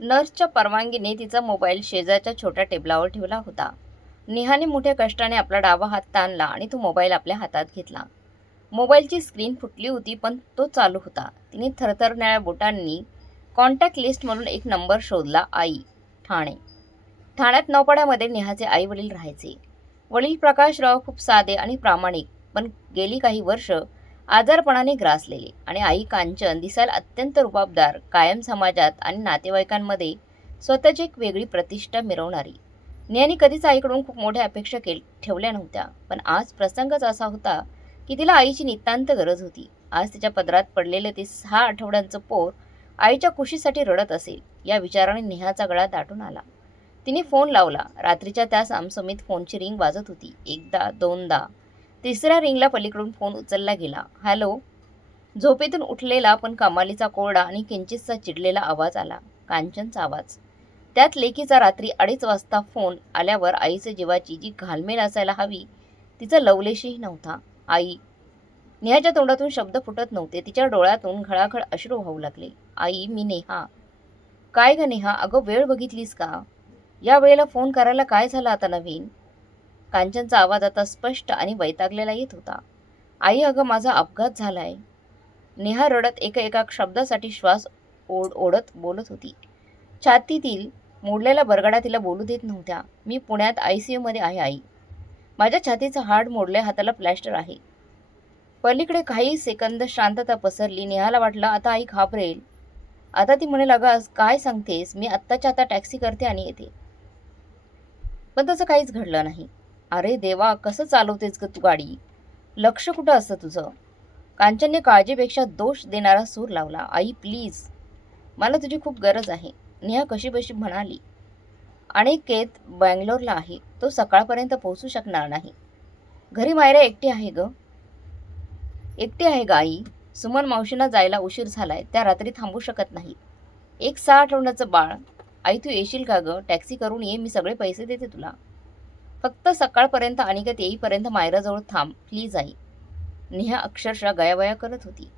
नर्सच्या परवानगीने तिचा मोबाईल शेजारच्या छोट्या टेबलावर ठेवला होता. नेहाने मोठ्या कष्टाने आपला डावा हात ताणला आणि तो मोबाईल आपल्या हातात घेतला. मोबाईलची स्क्रीन फुटली होती, पण तो चालू होता. तिने थरथरणाऱ्या बोटांनी कॉन्टॅक्ट लिस्टमधून एक नंबर शोधला. आई, ठाणे. ठाण्यात नौपाड्यामध्ये नेहाचे आई वडील राहायचे. वडील प्रकाशराव खूप साधे आणि प्रामाणिक, पण गेली काही वर्ष आजारपणाने ग्रासलेले, आणि आई कांचन दिसायला अत्यंत रुबाबदार, कायम समाजात आणि नातेवाईकांमध्ये स्वतःची एक वेगळी प्रतिष्ठा मिरवणारी. नेहाने कधीच आईकडून खूप मोठ्या अपेक्षा ठेवल्या नव्हत्या, पण आज प्रसंगच असा होता की तिला आईची नितांत गरज होती. आज तिच्या पदरात पडलेले ते 6 आठवड्यांचं पोर आईच्या कुशीसाठी रडत असेल, या विचाराने नेहाचा गळा दाटून आला. तिने फोन लावला. रात्रीच्या त्या सामसुमीत फोनची रिंग वाजत होती. एकदा, दोनदा, तिसऱ्या रिंगला पलीकडून फोन उचलला गेला. हॅलो. झोपेतून उठलेला पण कमालीचा कोरडा आणि किंचितसा चिडलेला आवाज आला. कांचनचा आवाज. त्यात लेकीचा रात्री 2:30 वाजता फोन आल्यावर आईच्या जीवाची जी घालमेल असायला हवी तिचा लवलेशही नव्हता. आई. नेहाच्या तोंडातून शब्द फुटत नव्हते. तिच्या डोळ्यातून घळाघळ अश्रू वाहू लागले. आई, मी नेहा. काय ग नेहा, अगं वेळ बघितलीस का? या वेळेला फोन करायला काय झालं आता नवीन? कांचनचा आवाज आता स्पष्ट आणि वैतागलेला येत होता. आई, अगं माझा अपघात झालाय. नेहा रडत एका शब्दासाठी श्वास ओढत बोलत होती. छातीतील मोडलेल्या बरगडा तिला बोलू देत नव्हत्या. मी पुण्यात ICU मध्ये आहे आई. माझ्या छातीचं हाड मोडलंय, हाताला प्लॅस्टर आहे. पलीकडे काही सेकंद शांतता पसरली. नेहाला वाटलं आता आई घाबरेल. आता ती म्हणेल, अगं काय सांगतेस, मी आत्ताच्या आता टॅक्सी करते आणि येते. पण तसं काहीच घडलं नाही. अरे देवा, कसं चालवतेस ग तू गाडी? लक्ष कुठं असतं तुझं? कांचनने काळजीपेक्षा दोष देणारा सूर लावला. आई प्लीज, मला तुझी खूप गरज आहे. नेहा कशीबशी म्हणाली. अनिकेत बँगलोरला आहे. तो सकाळपर्यंत पोहोचू शकणार नाही. घरी मायरा एकटी आहे ग. एकटी आहे ग आई. सुमन मावशींना जायला उशीर झालाय. त्या रात्री थांबू शकत नाही. एक 6 आठवड्याचं बाळ. आई तू येशील का ग? टॅक्सी करून ये, मी सगळे पैसे देते तुला. फक्त सकाळपर्यंत अनिकेत येईपर्यंत मायराजवळ थांब प्लीज आई. नेहा अक्षरशः गयावया करत होती.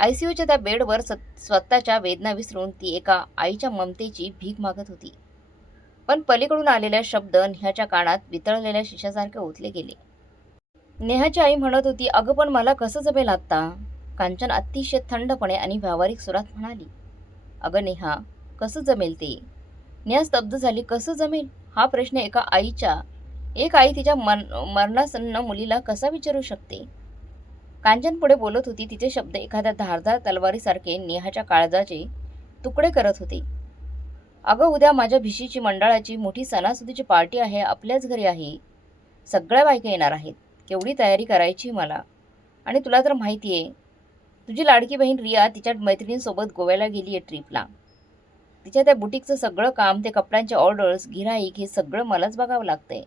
ICUच्या त्या बेडवर स्वतःच्या वेदना विसरून ती एका आईच्या ममतेची भीक मागत होती. पण पलीकडून आलेल्या शब्द नेहाच्या कानात वितळलेल्या शिशासारखे ओतले गेले. नेहाची आई म्हणत होती, अगं पण मला कसं जमेल आत्ता? कांचन अतिशय थंडपणे आणि व्यावहारिक सुरात म्हणाली. अगं नेहा, कसं जमेल ते? नेहा स्तब्ध झाली. कसं जमेल हा प्रश्न एक आई तिच्या मरणासन्न मुलीला कसा विचारू शकते? कांचन पुढे बोलत होती. तिचे शब्द एखाद्या धारदार तलवारीसारखे नेहाच्या काळजाचे तुकडे करत होते. अगं उद्या माझ्या भिशीची मंडळाची मोठी सणासुदीची पार्टी आहे. आपल्याच घरी आहे. सगळ्या बायका येणार आहेत. केवढी तयारी करायची मला. आणि तुला तर माहिती आहे, तुझी लाडकी बहीण रिया तिच्या मैत्रिणींसोबत गोव्याला गेली आहे ट्रिपला. तिच्या त्या बुटीकचं सगळं काम, ते कपड्यांचे ऑर्डर्स, गिऱ्हाईक, हे सगळं मलाच बघावं लागतंय.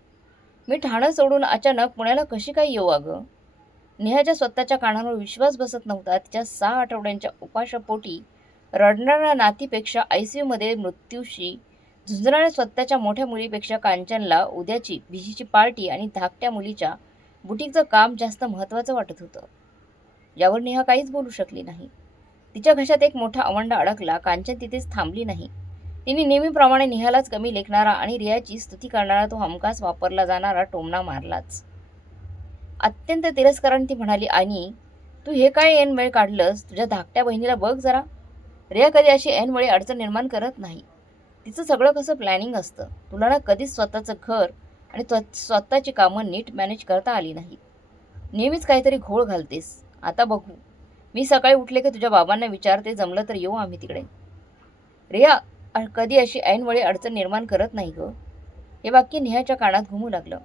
मी ठाणं सोडून अचानक पुण्याला कशी काय येऊ अगं? नेहाच्या स्वतःच्या कानावर विश्वास बसत नव्हता. तिच्या 6 आठवड्यांच्या उपाशापोटी रडणाऱ्या नातीपेक्षा ICU मध्ये मृत्यूशी झुंजणाऱ्या स्वतःच्या मोठ्या मुलीपेक्षा कांचनला उद्याची भिशीची पार्टी आणि धाकट्या मुलीच्या बुटीकचं काम जास्त महत्त्वाचं वाटत होतं. यावर नेहा काहीच बोलू शकली नाही. तिच्या घशात एक मोठा आवंडा अडकला. कांचन तिथेच थांबली नाही. तिने नेहमीप्रमाणे नेहालाच कमी लेखणारा आणि रियाची स्तुती करणारा तो हमखास वापरला जाणारा टोमणा मारलाच. अत्यंत तिरस्काराने ती म्हणाली, आणि तू हे काय ऐनवेळ काढलंस? तुझ्या धाकट्या बहिणीला बघ जरा. रिया कधी अशी ऐनवेळी अडचण निर्माण करत नाही. तिचं सगळं कसं प्लॅनिंग असतं. तुला ना कधीच स्वतःचं घर आणि स्वतःची कामं नीट मॅनेज करता आली नाही. नेहमीच काहीतरी घोळ घालतेस. आता बघू. मी सकाळी उठले की तुझ्या बाबांना विचारते, जमलं तर येऊ आम्ही तिकडे. रिया कधी अशी ऐनवेळी अडचण निर्माण करत नाही ग. हे वाक्य नेहाच्या कानात घुमू लागलं.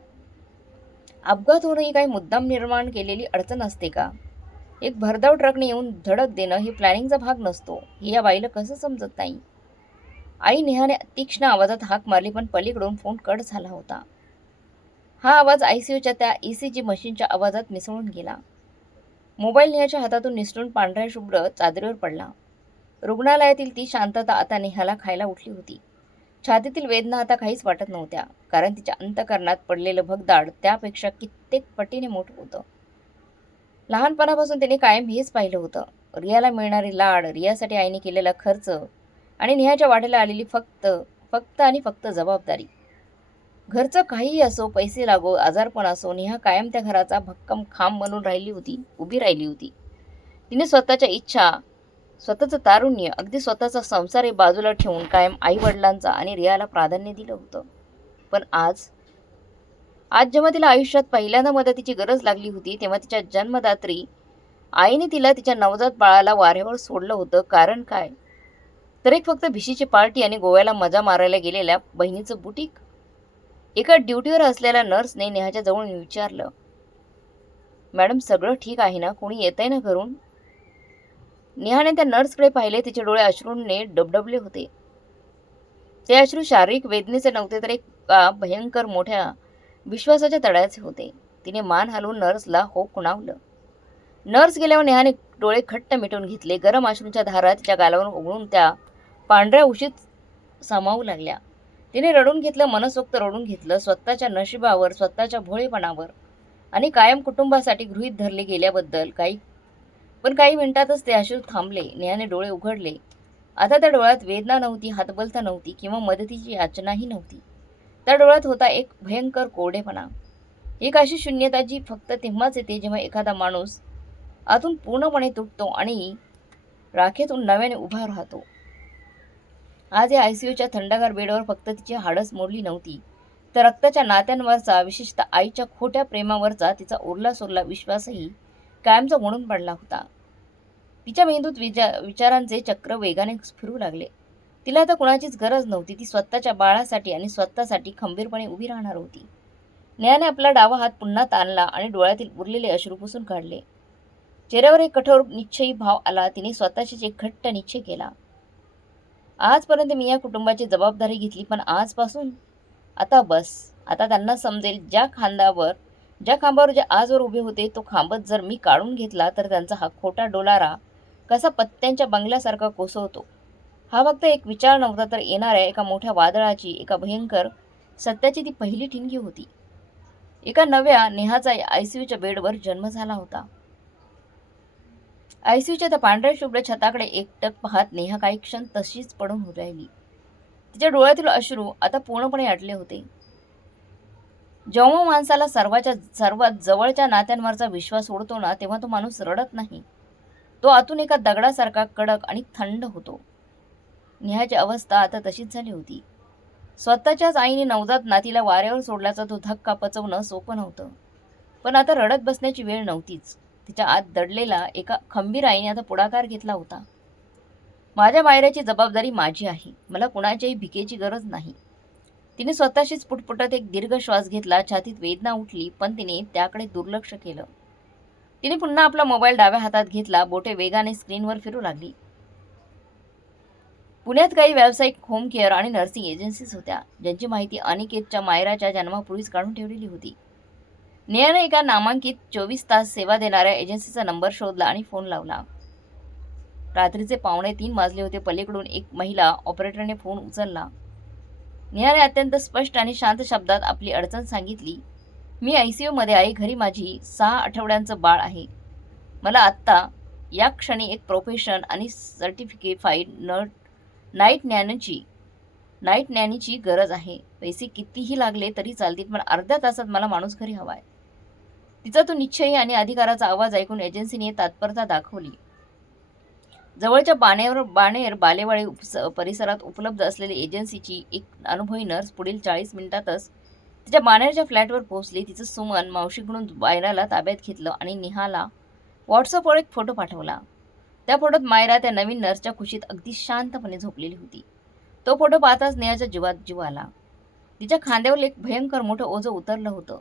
अपघात होणं ही काही मुद्दाम निर्माण केलेली अडचण असते का? एक भरधाव ट्रकने येऊन धडक देणं ही प्लॅनिंगचा भाग नसतो. हे या बाईला कसं समजत नाही? आई, नेहाने तीक्ष्ण आवाजात हाक मारली, पण पलीकडून फोन कट झाला होता. हा आवाज ICUच्या त्या ECG मशीनच्या आवाजात मिसळून गेला. मोबाईल नेहाच्या हातातून निसटून पांढऱ्या शुभ्र चादरीवर पडला. रुग्णालयातील ती शांतता आता नेहाला खायला उठली होती. छातीतील वेदना आता काहीच वाटत नव्हत्या, कारण तिच्या अंतःकरणात पडलेलं भगदाड त्यापेक्षा कित्येक पटीने मोठं होतं. लहानपणापासून तिने कायम हेच पाहिलं होतं. रियाला मिळणारी लाड, रियासाठी आईने केलेला खर्च, आणि नेहाच्या वाट्याला आलेली फक्त फक्त आणि फक्त जबाबदारी. घरचं काहीही असो, पैसे लागो, आजारपण असो, नेहा कायम त्या घराचा भक्कम खांब बनून उभी राहिली होती. तिने स्वतःच्या इच्छा, स्वतःचं तारुण्य, अगदी स्वतःचा संसारही बाजूला ठेवून कायम आई-वडिलांचा आणि रियाला प्राधान्य दिलं होतं. पण आज आज जेव्हा तिला आयुष्यात पहिल्यांदा मदतीची गरज लागली होती, तेव्हा तिच्या जन्मदात्री आईने तिला तिच्या नवजात बाळाला वाऱ्यावर सोडलं होतं. कारण काय? तर एक फक्त भिशीची पार्टी आणि गोव्याला मजा मारायला गेलेल्या बहिणीचं बुटीक. एका ड्युटीवर असलेल्या नर्सने नेहाच्या जवळ विचारलं, मॅडम सगळं ठीक आहे ना? कोणी येतंय ना घरून? नेहाने त्या नर्सकडे पाहिले. तिचे डोळे अश्रूंनी डबडबले होते. ते अश्रू शारीरिक वेदनेचे नव्हते, तर एका भयंकर मोठ्या विश्वासाच्या तळ्याचे होते. तिने मान हलवून नर्सला हो खुणावलं. नर्स गेल्यावर नेहाने डोळे घट्ट मिटून घेतले. गरम अश्रूंच्या धारा तिच्या गालावर ओघळून त्या पांढऱ्या उशीत सामावू लागल्या. तिने रडून घेतलं, मनसोक्त रडून घेतलं. स्वतःच्या नशिबावर, स्वतःच्या भोळेपणावर आणि कायम कुटुंबासाठी गृहीत धरले गेल्याबद्दल. काही मिनिटातच ते अश्रू थांबले. नेहाने डोळे उघडले. आता त्या डोळ्यात वेदना नव्हती, हातबलता नव्हती किंवा मदतीची याचनाही नव्हती. त्या डोळ्यात होता एक भयंकर कोरडेपणा, एक अशी शून्यता जी फक्त तेव्हाच येते जेव्हा एखादा माणूस आतून पूर्णपणे तुटतो आणि राखेतून नव्याने उभा राहतो. आज या आयसीयूच्या थंडगार बेडवर फक्त तिची हाडच मोडली नव्हती, तर रक्ताच्या नात्यांवरचा, विशेषतः आईच्या खोट्या प्रेमावरचा तिचा उरला सुरला विश्वासही कायमचा म्हणून पडला होता. तिच्या मेंदूत विचारांचे चक्र वेगाने फिरू लागले. तिला आता कुणाचीच गरज नव्हती. ती स्वतःच्या बाळासाठी आणि स्वतःसाठी खंबीरपणे उभी राहणार होती. नेहाने आपला डावा हात पुन्हा ताणला आणि डोळ्यातील उरलेले अश्रू पुसून काढले. चेहऱ्यावर एक कठोर निश्चयी भाव आला. तिने स्वतःशीच एक घट्ट निश्चय केला. आजपर्यंत मी या कुटुंबाची जबाबदारी घेतली, पण आजपासून आता बस. आता त्यांना समजेल, ज्या खांबावर जे आजवर उभे होते, तो खांबच जर मी काढून घेतला तर त्यांचा हा खोटा डोलारा कसा पत्त्यांच्या बंगल्यासारखा कोसळतो. हा फक्त एक विचार नव्हता, तर येणाऱ्या एका मोठ्या वादळाची, एका भयंकर सत्याची ती पहिली ठिणगी होती. एका नव्या नेहाचा आयसीयूच्या बेडवर जन्म झाला होता. आयसीयूच्या त्या पांढऱ्या शुभ्र छताकडे एकटक पाहत नेहा काही क्षण तशीच पडून राहिली. तिच्या डोळ्यातील अश्रू आता पूर्णपणे अटले होते. जेव्हा माणसाला सर्वात जवळच्या नात्यांवरचा विश्वास उडतो ना, तेव्हा तो माणूस रडत नाही. तो आतून एका दगडासारखा कडक आणि थंड होतो. नेहाची अवस्था आता तशीच झाली होती. स्वतःच्याच आईने नवजात नातीला वाऱ्यावर सोडल्याचा तो धक्का पचवणं सोपं नव्हतं. पण आता रडत बसण्याची वेळ नव्हतीच. तिच्या आत दडलेला एका खंबीर आईने आता पुढाकार घेतला होता. माझ्या मायऱ्याची जबाबदारी माझी आहे. मला कुणाच्याही भिकेची गरज नाही. तिने स्वतःशीच पुटपुटत एक दीर्घ श्वास घेतला. छातीत वेदना उठली, पण तिने त्याकडे दुर्लक्ष केलं. तिने पुन्हा आपला मोबाईल डाव्या हातात घेतला. बोटे वेगाने स्क्रीनवर फिरू लागली. पुण्यात काही व्यावसायिक होम केअर आणि नर्सिंग एजन्सीज होत्या, ज्यांची माहिती अनिकेतच्या मायराच्या जन्मापूर्वीच काढून ठेवलेली होती. नेहाने एका नामांकित 24 तास सेवा देणाऱ्या एजन्सीचा नंबर शोधला आणि फोन लावला. रात्रीचे 2:45 वाजले होते. पलीकडून एक महिला ऑपरेटरने फोन उचलला. नेहाने अत्यंत स्पष्ट आणि शांत शब्दात आपली अडचण सांगितली. मी आयसीयूमध्ये आहे. घरी माझी 6 आठवड्यांचं बाळ आहे. मला आत्ता या क्षणी एक प्रोफेशन आणि सर्टिफिकेट नाईट नॅनीची गरज आहे. पैसे कितीही लागले तरी चालतील, पण अर्ध्या तासात मला माणूस घरी हवाय. तिचा तो निश्चयी आणि अधिकाराचा आवाज ऐकून एजन्सीने तत्परता दाखवली. जवळच्या बाणेर बालेवाडी परिसरात उपलब्ध असलेली एजन्सीची एक अनुभवी नर्स पुढील 40 मिनिटातच तिच्या बाणेरच्या फ्लॅटवर पोहोचली. तिचं सुमन मावशीकडून मायराला ताब्यात घेतलं आणि नेहाला व्हॉट्सअपवर एक फोटो पाठवला. त्या फोटोत मायरा त्या नवीन नर्सच्या खुशीत अगदी शांतपणे झोपलेली होती. तो फोटो पाहताच नेहाच्या जीवात जीव आला. तिच्या खांद्यावर एक भयंकर मोठं ओझं उतरलं होतं.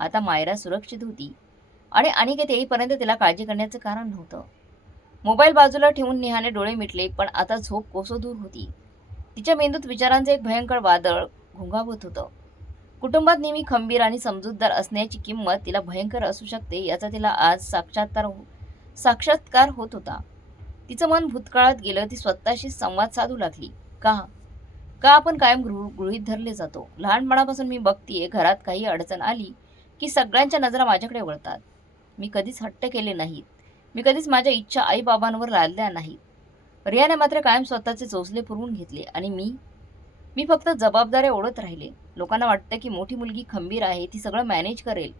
आता मायरा सुरक्षित होती आणि अनिकेत येईपर्यंत तिला काळजी करण्याचं कारण नव्हतं. मोबाईल बाजूला ठेवून नेहाने डोळे मिटले, पण आता झोप कोसो होती. तिच्या मेंदूत विचारांचे एक भयंकर वादळ घोंघावत होतं. कुटुंबात नेहमी खंबीर आणि समजूतदार असण्याची किंमत तिला भयंकर असू शकते, याचा तिला आज साक्षात्कार होत होता. तिचं मन भूतकाळात गेलं. ती स्वतःशी संवाद साधू लागली. का आपण कायम गृहीत धरले जातो? लहानपणापासून मी बघतीये, घरात काही अडचण आली की सगळ्यांच्या नजरा माझ्याकडे वळतात. मी कधीच हट्ट केले नाहीत. मी कधीच माझ्या इच्छा आईबाबांवर लादल्या नाहीत. रियाने मात्र कायम स्वतःचे चोचले पुरवून घेतले आणि मी फक्त जबाबदाऱ्या ओढत राहिले. लोकांना वाटतं की मोठी मुलगी खंबीर आहे, ती सगळं मॅनेज करेल.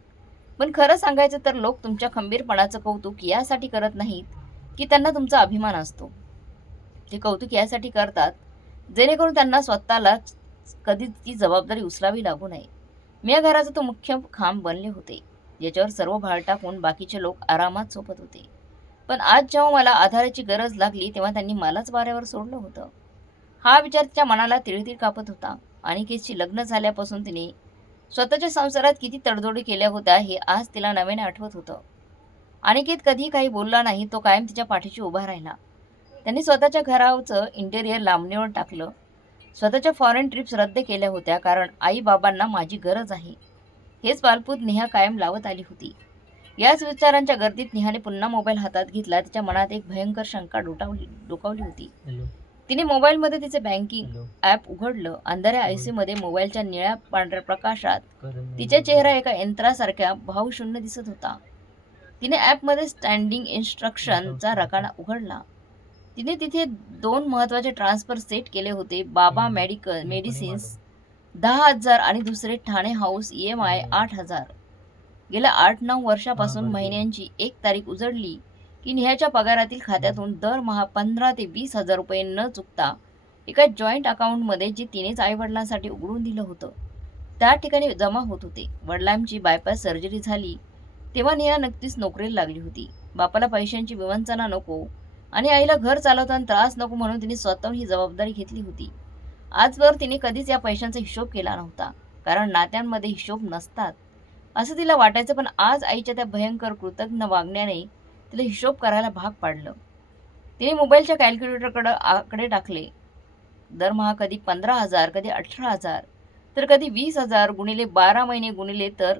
पण खरं सांगायचं तर लोक तुमच्या खंबीरपणाचं कौतुक यासाठी करत नाहीत की त्यांना तुमचा अभिमान असतो. ते कौतुक यासाठी करतात जेणेकरून त्यांना स्वतःला कधी ती जबाबदारी उचलावी लागू नये. मी या घराचा तो मुख्य खांब बनले होते, ज्याच्यावर सर्व भार टाकून बाकीचे लोक आरामात झोपत होते. पण आज जेव्हा मला आधाराची गरज लागली तेव्हा त्यांनी मलाच वाऱ्यावर सोडलं होतं. हा विचार तिच्या मनाला तिळतीळ कापत होता. अनिकेतशी लग्न झाल्यापासून तिने स्वतःच्या संसारात किती तडजोडी केल्या होत्या हे आज तिला नव्याने आठवत होतं. अनिकेत कधीही काही बोलला नाही, तो कायम तिच्या पाठीशी उभा राहिला. त्यांनी स्वतःच्या घराचं इंटेरियर लांबणीवर टाकलं. स्वतःच्या फॉरेन ट्रिप्स रद्द केल्या होत्या कारण आई बाबांना माझी गरज आहे हेच बालपूत नेहा कायम लावत आली होती. याच विचारांच्या गर्दीत नेहाने पुन्हा मोबाईल हातात घेतला. तिच्या मनात एक भयंकर शंका डोकावली होती. तिने मोबाईलमध्ये तिचे बँकिंग ॲप उघडलं. अंधाऱ्या आयसीमध्ये मोबाईलच्या निळ्या पांढऱ्या प्रकाशात तिचा चेहरा एका यंत्रासारख्या भावशून्य दिसत होता. तिने ॲपमध्ये स्टँडिंग इन्स्ट्रक्शनचा रकाना उघडला. तिने तिथे 2 महत्त्वाचे ट्रान्सफर सेट केले होते. बाबा मेडिसिन्स 10,000 आणि दुसरे ठाणे हाऊस EMI 8,000. गेल्या 8-9 वर्षापासून महिन्यांची 1 तारीख उजडली की नेहाच्या पगारातील खात्यातून दरमहा 15 ते 20,000 रुपये न चुकता एका जॉईंट अकाउंटमध्ये जे तिनेच आईवडिलांसाठी उघडून दिलं होतं त्या ठिकाणी जमा होत होते. वडिलांची बायपास सर्जरी झाली तेव्हा नेहा नक्कीच नोकरीला लागली होती. बापाला पैशांची विवंचना नको आणि आईला घर चालवताना त्रास नको म्हणून तिने स्वतःहून ही जबाबदारी घेतली होती. आजवर तिने कधीच या पैशांचा हिशोब केला नव्हता, कारण नात्यांमध्ये हिशोब नसतात असं तिला वाटायचं. पण आज आईच्या त्या भयंकर कृतज्ञ वागण्याने तिला हिशोब करायला भाग पाडलं. तिने मोबाईलच्या कॅल्क्युलेटरकडे आकडे टाकले. दरमहा कधी 15,000, कधी 18,000, तर कधी 20,000 गुणिले 12 महिने गुणिले तर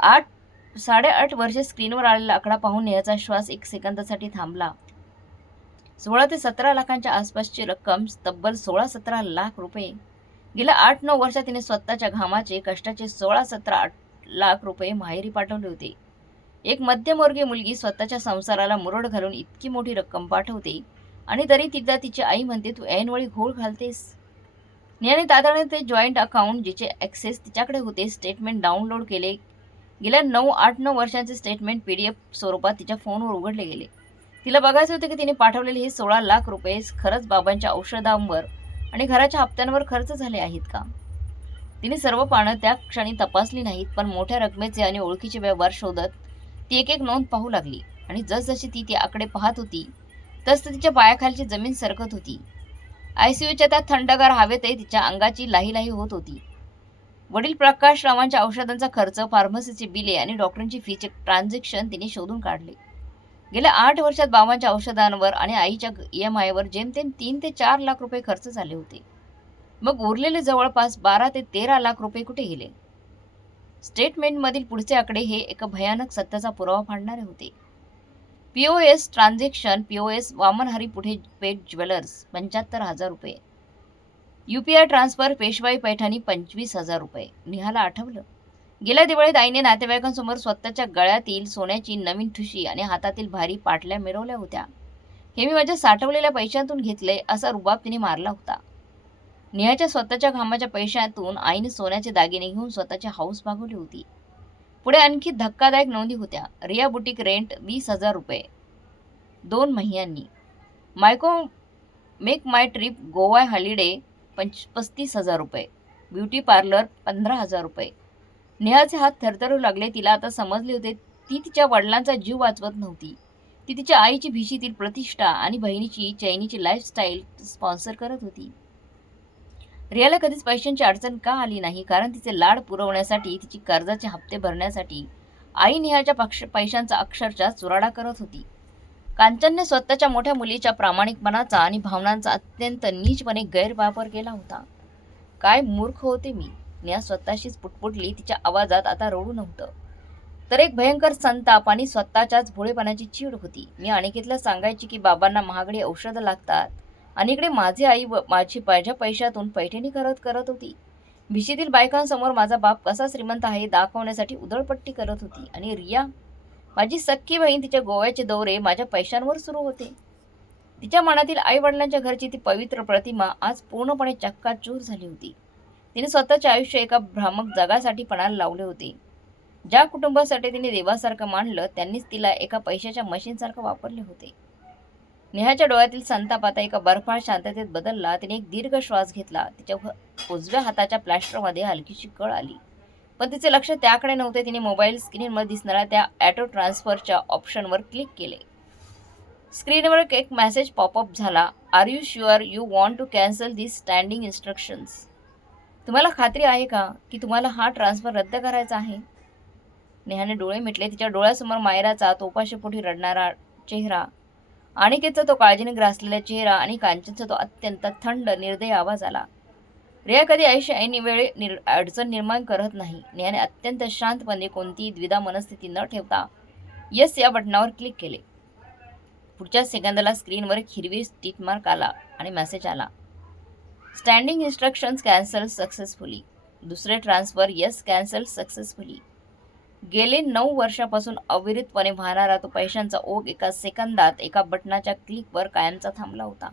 8.5 वर्षे. स्क्रीनवर आलेला आकडा पाहून नेहाचा श्वास 1 सेकंदासाठी थांबला. 16 ते 17 लाखांच्या आसपासची रक्कम, तब्बल 16-17 लाख रुपये. गेल्या 8-9 वर्षात तिने स्वतःच्या घामाचे कष्टाचे 16-17 लाख रुपये माहेरी पाठवले होते. एक मध्यमवर्गीय मुलगी स्वतःच्या संसाराला मुरड घालून इतकी मोठी रक्कम पाठवते आणि तरी तिला तिची आई म्हणते तू ऐनवेळी घोळ घालतेस. नेहाने तातडीने ते जॉईंट अकाउंट जिचे ॲक्सेस तिच्याकडे होते स्टेटमेंट डाउनलोड केले. गेल्या 8-9 वर्षांचे स्टेटमेंट PDF स्वरूपात तिच्या फोनवर उघडले गेले. तिला बघायचे होते की तिने पाठवलेले हे 16 लाख रुपये खरंच बाबांच्या औषधांवर आणि घराच्या हप्त्यांवर खर्च झाले आहेत का. तिने सर्व पानं त्या क्षणी तपासली नाहीत, पण मोठ्या रकमेचे आणि ओळखीचे व्यवहार शोधत ती एक नोंद पाहू लागली. आणि जसजशी ती आकडे पाहत होती तसं तिच्या पायाखालची जमीन सरकत होती. ICUच्या त्या थंडगार हवेतही तिच्या अंगाची लाहीलाही होत होती. वडील प्रकाश रावांच्या औषधांचा खर्च, फार्मसीची बिले आणि डॉक्टरांची फीचे ट्रान्झॅक्शन तिने शोधून काढले. गेल्या 8 वर्षात बाबांच्या औषधांवर आणि आईच्या EMIवर जेमतेम 3 ते 4 लाख रुपये खर्च झाले होते. मग उरलेले जवळपास 12 ते 13 लाख रुपये कुठे गेले. स्टेटमेंटमधील पुढचे आकडे हे एक भयानक सत्याचा पुरावा फाडणारे होते. POS ट्रान्झॅक्शन, POS वामनहरी पुढे पेठ ज्वेलर्स 75,000 रुपये. UPI ट्रान्सफर पेशवाई पैठणी 25,000 रुपये. नेहाला आठवलं, गेल्या दिवाळीत आईने नातेवाईकांसमोर स्वतःच्या गळ्यातील सोन्याची नवीन ठुशी आणि हातातील भारी पाटल्या मिरवल्या होत्या. हे मी माझ्या साठवलेल्या पैशांतून घेतले असा रुबाब तिने मारला होता. नेहाच्या स्वतःच्या घामाच्या पैशातून आईने सोन्याचे दागिने घेऊन स्वतःची हौस भागवली होती. पुढे आणखी धक्कादायक नोंदी होत्या. रिया बुटीक रेंट 20,000 रुपये 2 महिन्यांनी. मेक माय ट्रिप गोवा हॉलिडे 35,000 रुपये. ब्युटी पार्लर 15,000 रुपये. नेहाचे हात थरथरू लागले. तिला आता समजले होते ती तिच्या वडिलांचा जीव वाचवत नव्हती, ती तिच्या आईची भीशीतील प्रतिष्ठा आणि बहिणीची चैनीची लाईफस्टाईल स्पॉन्सर करत होती. रियाला कधीच पैशांची अडचण का आली नाही, कारण तिचे लाड पुरवण्यासाठी, तिची कर्जाचे हप्ते भरण्यासाठी आई नेहाच्या पैशांचा अक्षरशः चुराडा करत होती. कांचनने स्वतःच्या मोठ्या मुलीच्या प्रामाणिकपणाचा आणि भावनांचा अत्यंत नीचपणे गैरवापर केला होता. काय मूर्ख होते मी, नेहा स्वतःशीच पुटपुटली. तिच्या आवाजात आता रडू नव्हतं, तर एक भयंकर संताप आणि स्वतःच्याच भोळेपणाची चीड होती. मी अनिकेतला सांगायची की बाबांना महागडी औषधं लागतात आणि इकडे माझी आई माझी माझ्या पैशातून पैठणी करत होती. भिशीतील बायकांसमोर माझा बाप कसा श्रीमंत आहे दाखवण्यासाठी उधळपट्टी करत होती. आणि रिया माझी सख्खी बहीण, तिच्या गोव्याचे दौरे माझ्या पैशांवर सुरू होते. तिच्या मनातील आईवडिलांच्या घरची ती पवित्र प्रतिमा आज पूर्णपणे चक्काचूर झाली होती. तिने स्वतःचे आयुष्य एका भ्रामक जगासाठी पणाला लावले होते. ज्या कुटुंबासाठी तिने देवासारखं मानलं त्यांनीच तिला एका पैशाच्या मशीनसारखं वापरले होते. नेहाच्या डोळ्यातील संताप आता एका बर्फाळ शांततेत बदलला. तिने एक दीर्घ श्वास घेतला. तिच्या उजव्या हाताच्या प्लॅस्टरमध्ये हलकीशी कळ आली, पण तिचे लक्ष त्याकडे नव्हते. तिने मोबाईल स्क्रीनवर दिसणाऱ्या त्या ऑटो ट्रान्सफरच्या ऑप्शनवर क्लिक केले. स्क्रीनवर एक मेसेज पॉपअप झाला. Are you sure you want to cancel this standing instructions? तुम्हाला खात्री आहे का की तुम्हाला हा ट्रान्सफर रद्द करायचा आहे? नेहाने डोळे मिटले. तिच्या डोळ्यासमोर मायराचा तोपाशीपोटी रडणारा चेहरा, अनिकेतचा तो काळजीने ग्रासलेला चेहरा आणि कांचनचा तो अत्यंत थंड निर्दयी आवाज आला. रिया कधी आयुष्य ऐन वेळी अडचण निर्माण करत नाही. नेहाने अत्यंत शांतपणे कोणतीही द्विधा मनस्थिती न ठेवता येस या बटनावर क्लिक केले. पुढच्या सेकंदाला स्क्रीनवर एक हिरवी टिक मार्क आला आणि मेसेज आला. Standing instructions cancel successfully. दुसरे ट्रान्सफर येस कॅन्सल सक्सेसफुली. गेले 9 वर्षापासून अविरतपणे वाहणारा तो पैशांचा ओघ एका सेकंदात एका बटनाच्या क्लिकवर कायमचा थांबला होता.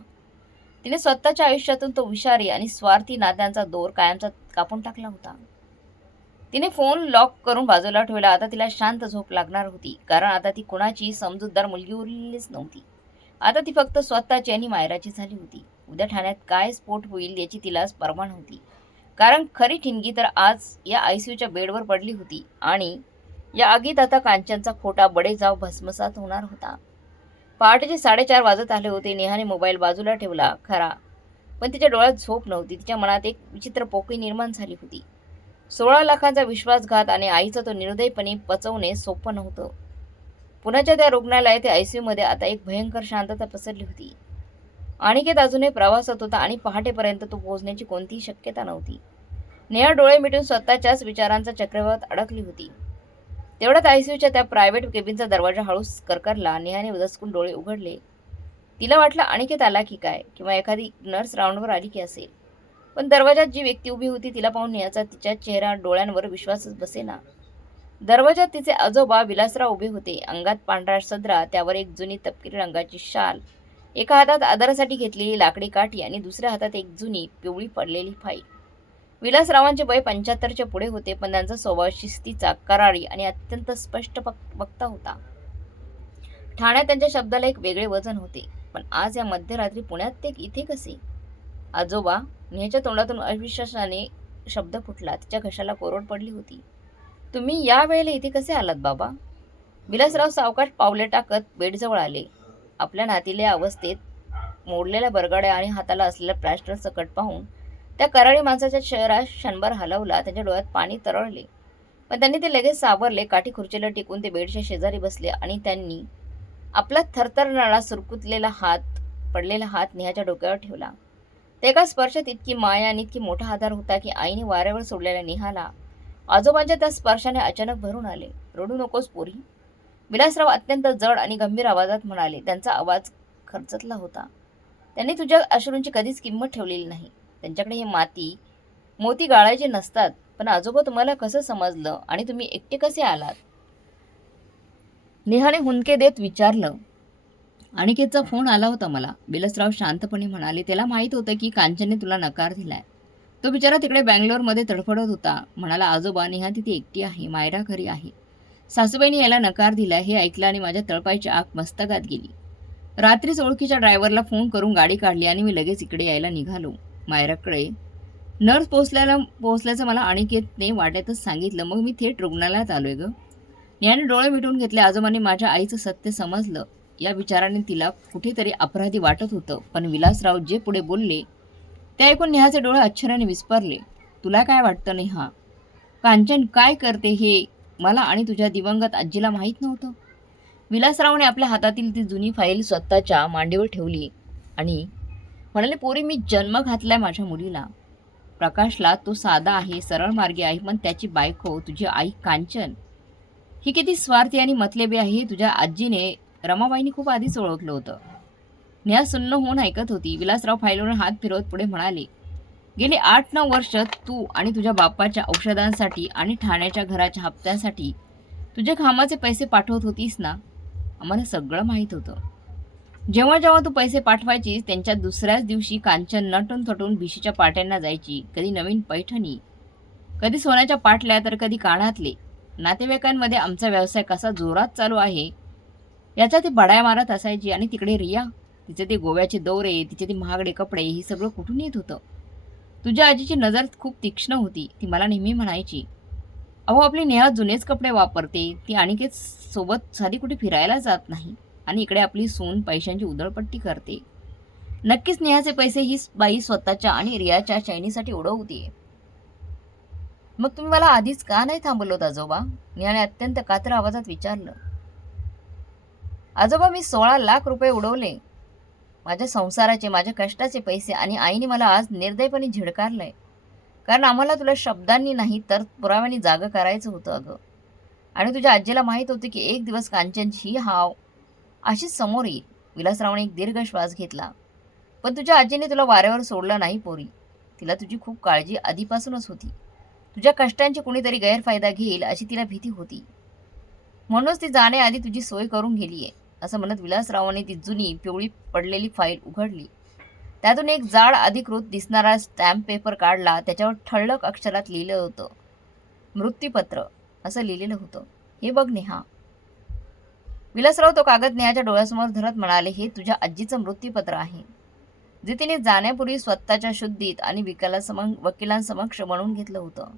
तिने स्वतःच्या आयुष्यातून तो विषारी आणि स्वार्थी नात्यांचा दोर कायमचा कापून टाकला होता. तिने फोन लॉक करून बाजूला ठेवला. आता तिला शांत झोप लागणार होती, कारण आता ती कुणाची समजूतदार मुलगी उरलेलीच नव्हती. आता ती फक्त स्वतःची आणि मायराची झाली होती. उद्या ठाण्यात काय स्फोट होईल याची तिला पर्वा नव्हती, कारण खरी ठिणगी तर आज या आयसीयूच्या बेडवर पडली होती आणि या आगीत आता कांचनचा खोटा बडेजाव भस्मसात होणार होता. पहाटेचे 4:30 वाजत आले होते. नेहाने मोबाईल बाजूला ठेवला खरा, पण तिच्या डोळ्यात झोप नव्हती. तिच्या मनात एक विचित्र पोकळी निर्माण झाली होती. 16 लाखांचा विश्वासघात आणि आईचा तो निर्दयपणे पचवणे सोपं नव्हतं. पुण्याच्या त्या रुग्णालयात आयसीयूमध्ये आता एक भयंकर शांतता पसरली होती. अनिकेत अजूनही प्रवासात होता आणि पहाटेपर्यंत तो पोहोचण्याची कोणतीही शक्यता नव्हती. नेहा डोळे मिटून स्वतःच्याच विचारांचा चक्रवात अडकली होती. तेवढ्यात आयसीयूच्या त्या प्रायव्हेट केबिनचा दरवाजा हळूच करकरला. नेहाने उदसकून डोळे उघडले. तिला वाटलं अनिकेत आला की काय, किंवा एखादी नर्स राऊंडवर आली की असेल. पण दरवाजात जी व्यक्ती उभी होती तिला पाहून नेहाचा तिच्या चेहरा डोळ्यांवर विश्वासच बसेना. दरवाजात तिचे आजोबा विलासराव उभे होते. अंगात पांढरा सदरा, त्यावर एक जुनी तपकिरी रंगाची शाल, एका हातात आधारासाठी घेतलेली लाकडी काठी आणि दुसऱ्या हातात एक जुनी पिवळी पडलेली फाईल. विलासरावांचे वय 75च्या पुढे होते, पण त्यांचा स्वभाव शिस्तीचा, करारी आणि अत्यंत स्पष्ट वक्ता होता. ठाण्यात त्यांच्या शब्दाला एक वेगळे वजन होते. पण आज या मध्यरात्री पुण्यात ते इथे कसे? आजोबा, नेहाच्या तोंडातून अविश्वासाने शब्द फुटला. तिच्या घशाला कोरड पडली होती. तुम्ही या वेळेला इथे कसे आलात बाबा? विलासराव सावकाश पावले टाकत बेडजवळ आले. आपल्या नातील्या अवस्थेत मोडलेल्या बरगाड्या आणि हाताला असलेल्या प्लॅस्टरचं कट पाहून त्या कराळी माणसाच्या शहरात क्षणभर हलवला. त्यांच्या डोळ्यात पाणी तरळले, पण त्यांनी ते लगेच सावरले. काठी खुर्चीला टिकून ते बेडच्या शेजारी बसले आणि त्यांनी आपला थरथरणारा सुरकुतलेला पडलेला हात नेहाच्या डोक्यावर ठेवला. त्या एका स्पर्शात इतकी माया आणि इतकी मोठा आधार होता की आईने वाऱ्यावर सोडलेल्या नेहाला आजोबांच्या त्या स्पर्शाने अचानक भरून आले. रडू नकोस पोरी, विलासराव अत्यंत जड आणि गंभीर आवाजात म्हणाले. त्यांचा आवाज खरचटला होता. त्यांनी तुझ्या अश्रूंची कधीच किंमत ठेवलेली नाही. त्यांच्याकडे हे मोती गाळायचे नसतात. पण आजोबा, तुम्हाला कसं समजलं आणि तुम्ही एकटे कसे आलात? नेहाने हुंदके देत विचारलं. अनिकेतचा फोन आला होता मला, विलासराव शांतपणे म्हणाले. त्याला माहीत होतं की कांचनने तुला नकार दिलाय. तो बिचारा तिकडे बँगलोरमध्ये तडफडत होता. म्हणाला, आजोबा, नेहा तिथे एकटी आहे, मायरा घरी आहे. सासूबाईंनी याला नकार दिलाय हे ऐकलं आणि माझ्या तळपायची आग मस्तकात गेली. रात्रीच ओळखीच्या ड्रायव्हरला फोन करून गाडी काढली आणि मी लगेच इकडे यायला निघालो. मायराकडे नर्स पोहोचल्याचं मला अनिकेतने वाटेतच सांगितलं. मग मी थेट रुग्णालयात आलोय ग. नेहाने डोळे मिटून घेतले. आजोबांनी माझ्या आईचं सत्य समजलं या विचाराने तिला कुठेतरी अपराधी वाटत होतं. पण विलासराव जे पुढे बोलले ते ऐकून नेहाचे डोळे आश्चर्याने विस्फारले. तुला काय वाटतं नेहा, कांचन काय करते हे मला आणि तुझ्या दिवंगत आजीला माहीत नव्हतं? विलासरावने आपल्या हातातील ती जुनी फाईल स्वतःच्या मांडीवर ठेवली आणि म्हणाले, पोरी, मी जन्म घातलाय माझ्या मुलीला, प्रकाशला. तो साधा आहे, सरळ मार्गी आहे, पण त्याची बायको तुझी आई कांचन ही किती स्वार्थी आणि मतलेबी आहे हे तुझ्या आजीने, रमाबाईंनी खूप आधीच ओळखलं होतं. नेहा सुन्न होऊन ऐकत होती. विलासराव फाईलवर हात फिरवत पुढे म्हणाले, गेली 8-9 वर्ष तू आणि तुझ्या बापाच्या औषधांसाठी आणि ठाण्याच्या घराच्या हप्त्यासाठी तुझे कामाचे पैसे पाठवत होतीस ना? आम्हाला सगळं माहीत होतं. जेव्हा जेव्हा तू पैसे पाठवायचीस त्यांच्या दुसऱ्याच दिवशी कांचन नटून थटून भिशीच्या पाट्यांना जायची. कधी नवीन पैठणी, कधी सोन्याच्या पाटल्या, तर कधी कानातले. नातेवाईकांमध्ये आमचा व्यवसाय कसा जोरात चालू आहे याच्या ती बडाया मारत असायची. आणि तिकडे रिया, तिचे ते गोव्याचे दौरे, तिचे ते महागडे कपडे, हे सगळं कुठून येत होतं? तुझ्या आजीची नजर खूप तीक्ष्ण होती. ती मला नेहमी म्हणायची, अहो आपली नेहा जुनेच कपडे वापरते, ती अनिकेत सोबत साधी कुठे फिरायला जात नाही. आणि इकडे आपली सून पैशांची उधळपट्टी करते. नक्कीच नेहाचे पैसे ही बाई स्वतःच्या आणि रियाच्या चैनीसाठी उडवते. मग तुम्ही मला आधीच का नाही थांबवलं आजोबा? नेहाने अत्यंत कातर आवाजात विचारलं. आजोबा, मी 16 लाख रुपये उडवले. माझ्या संसाराचे, माझ्या कष्टाचे पैसे. आणि आईने मला आज निर्दयपणे झिडकारलंय. कारण आम्हाला तुला शब्दांनी नाही तर पुराव्याने जागं करायचं होतं अगं. आणि तुझ्या आजीला माहीत होते की एक दिवस कांचनची हाव अशीच समोर येईल. विलासरावने एक दीर्घ श्वास घेतला. पण तुझ्या आजीने तुला वाऱ्यावर सोडलं नाही पोरी. तिला तुझी खूप काळजी आधीपासूनच होती. तुझ्या कष्टांची कुणीतरी गैरफायदा घेईल अशी तिला भीती होती. म्हणूनच ती जाण्याआधी तुझी सोय करून गेलीये. असं म्हणत विलासरावाने ती जुनी पिवळी पडलेली फाईल उघडली. त्यातून एक जाड अधिकृत दिसणारा स्टॅम्प पेपर काढला. त्याच्यावर ठळक अक्षरात लिहिलं होतं, मृत्यूपत्र असं लिहिलेलं होतं. हे बघ नेहा. विलासराव तो कागद नेहाच्या डोळ्यासमोर धरत म्हणाले, हे तुझ्या आजीचं मृत्यूपत्र आहे, जे तिने जाण्यापूर्वी स्वतःच्या शुद्धीत आणि वकिलांसमक्ष बनवून घेतलं होतं.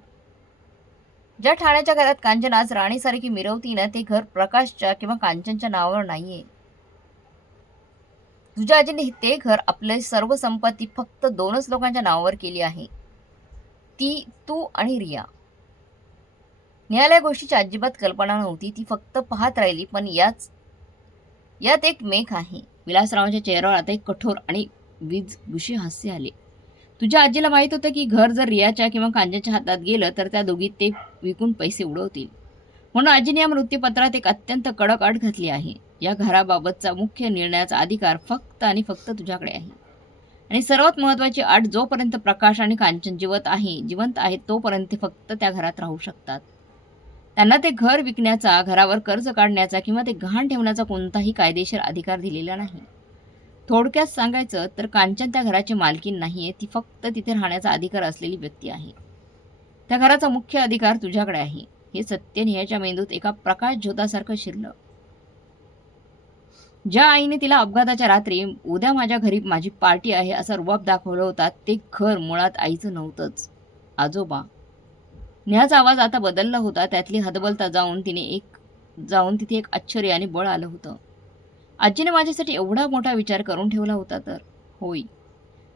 ज्या ठाण्याच्या घरात कांचन आज राणीसारखी मिरवती ना, ते घर प्रकाशच्या किंवा कांचनच्या नावावर नाहीये. तुझ्या आजीने ते घर, आपली सर्व संपत्ती फक्त 2च लोकांच्या नावावर केली आहे, ती तू आणि रिया. नेहाला या गोष्टीची अजिबात कल्पना नव्हती. ती फक्त पाहत राहिली. पण यात एक मेख आहे. विलासरावांच्या चेहऱ्यावर आता एक कठोर आणि वीजगुशी हास्य आले. तुझ्या आजीला माहित होतं की घर जर रियाच्या किंवा कांचनच्या हातात गेलं तर त्या दोघी ते विकून पैसे उडवतील. म्हणून आजीने या मृत्यूपत्रात एक अत्यंत कडक अट घातली आहे. या घराबाबतचा मुख्य निर्णयाचा अधिकार फक्त आणि फक्त तुझ्याकडे आहे. आणि सर्वात महत्त्वाची अट, जोपर्यंत प्रकाश आणि कांचन जिवंत आहेत तोपर्यंत फक्त त्या घरात राहू शकतात. त्यांना ते घर विकण्याचा, घरावर कर्ज काढण्याचा किंवा ते गहाण ठेवण्याचा कोणताही कायदेशीर अधिकार दिलेला नाही. थोडक्यात सांगायचं तर कांचन त्या घराची मालकीण नाहीये. ती फक्त तिथे राहण्याचा अधिकार असलेली व्यक्ती आहे. त्या घराचा मुख्य अधिकार तुझ्याकडे आहे. हे सत्य नेहाच्या मेंदूत एका प्रकाश झोतासारखं शिरलं. ज्या आईने तिला अपघाताच्या रात्री उद्या माझ्या घरी माझी पार्टी आहे असा रुबाब दाखवला होता, ते घर मुळात आईचं नव्हतंच. आजोबा. नेहाचा आवाज आता बदलला होता. त्यातली हतबलता जाऊन तिथे एक आश्चर्य आणि बळ आलं होतं. आजीने माझ्यासाठी एवढा मोठा विचार करून ठेवला होता तर? होय.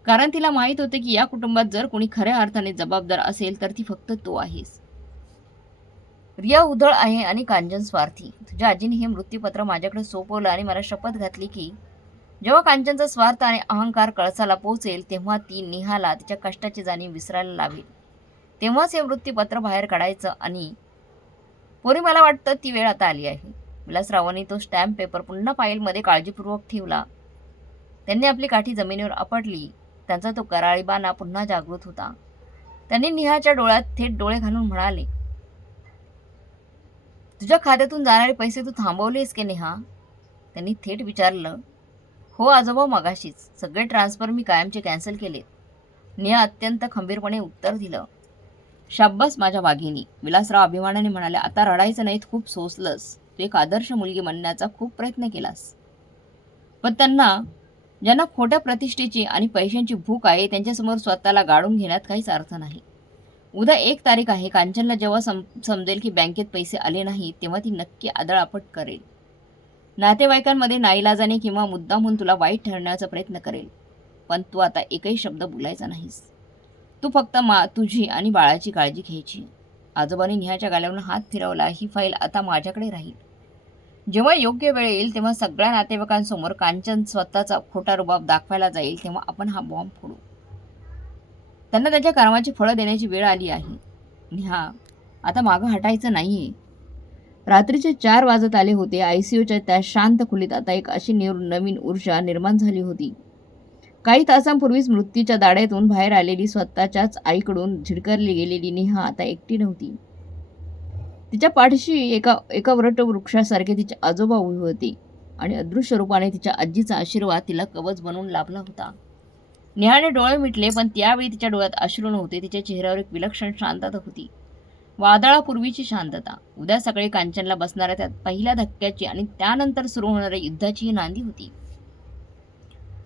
कारण तिला माहीत होते की या कुटुंबात जर कोणी खऱ्या अर्थाने जबाबदार असेल तर ती फक्त तो आहेस. रिया उधळ आहे आणि कांचन स्वार्थी. तुझ्या आजीने हे मृत्यूपत्र माझ्याकडे सोपवलं आणि मला शपथ घातली की जेव्हा कांचनचा स्वार्थ आणि अहंकार कळसाला पोहोचेल तेव्हा ती नेहाला तिच्या कष्टाची जाणीव विसरायला लावेल. तेव्हाच हे मृत्यूपत्र बाहेर काढायचं. आणि पोरी, मला वाटतं ती वेळ आता आली आहे. विलासरावांनी तो स्टॅम्प पेपर पुन्हा फाईलमध्ये काळजीपूर्वक ठेवला. त्यांनी आपली काठी जमिनीवर आपटली. त्यांचा तो कराळी बाणा पुन्हा जागृत होता. त्यांनी नेहाच्या डोळ्यात थेट डोळे घालून म्हणाले, तुझ्या खात्यातून जाणारे पैसे तू थांबवलेस की नेहा? त्यांनी थेट विचारलं. हो आजोबा, मगाशीच. सगळे ट्रान्सफर मी कायमचे कॅन्सल केलेत. नेहा अत्यंत खंबीरपणे उत्तर दिलं. शाब्बास माझ्या वाघिणी. विलासराव अभिमानाने म्हणाले, आता रडायचं नाहीत, खूप सोसलंस. तू एक आदर्श मुलगी बनण्याचा खूप प्रयत्न केलास. पण ज्यांना खोट्या प्रतिष्ठेची आणि पैशांची भूक आहे त्यांच्यासमोर स्वतःला गाडून घेण्यात काहीच अर्थ नाही. उद्या 1 तारीख आहे. कांचनला जेव्हा समजेल की बँकेत पैसे आले नाही तेव्हा ती नक्की आदळआपट करेल. नातेवाईकांमध्ये नाईलाजाने किंवा मुद्दामहून तुला वाईट ठरण्याचा प्रयत्न करेल. पण तू आता एकही शब्द बोलायचा नाहीस. तू फक्त तुझी आणि बाळाची काळजी घ्यायची. आजोबांनी नेहाच्या गालावरून हात फिरवला. ही फाईल आता माझ्याकडे राहील. जेव्हा योग्य वेळ येईल तेव्हा सगळ्या नातेवाईकांसमोर कांचन स्वतःचा खोटा रुबाब दाखवायला जाईल तेव्हा आपण हा बॉम्ब फोडू. त्यांना त्याच्या कर्माची फळं देण्याची वेळ आली आहे. नेहा, आता मागं हटायचं नाहीये. रात्रीचे 4 वाजत आले होते. आयसीयूच्या त्या शांत खोलीत आता एक अशी नवीन ऊर्जा निर्माण झाली होती. काही तासांपूर्वीच मृत्यूच्या दाड्यातून बाहेर आलेली, स्वतःच्याच आईकडून झिडकारली गेलेली नेहा आता एकटी नव्हती. तिच्या पाठीशी एका वृक्षासारखे तिचे आजोबा उभे होते. आणि अदृश्य रूपाने तिच्या आजीचा आशीर्वाद तिला कवच बनवून लाभला होता. नेहाने डोळे मिटले, पण त्यावेळी तिच्या डोळ्यात अश्रू नव्हते. तिच्या चेहऱ्यावर एक विलक्षण शांतता होती, वादळापूर्वीची शांतता. उद्या सकाळी कांचनला बसणाऱ्या त्या पहिल्या धक्क्याची आणि त्यानंतर सुरू होणाऱ्या युद्धाची ही नांदी होती.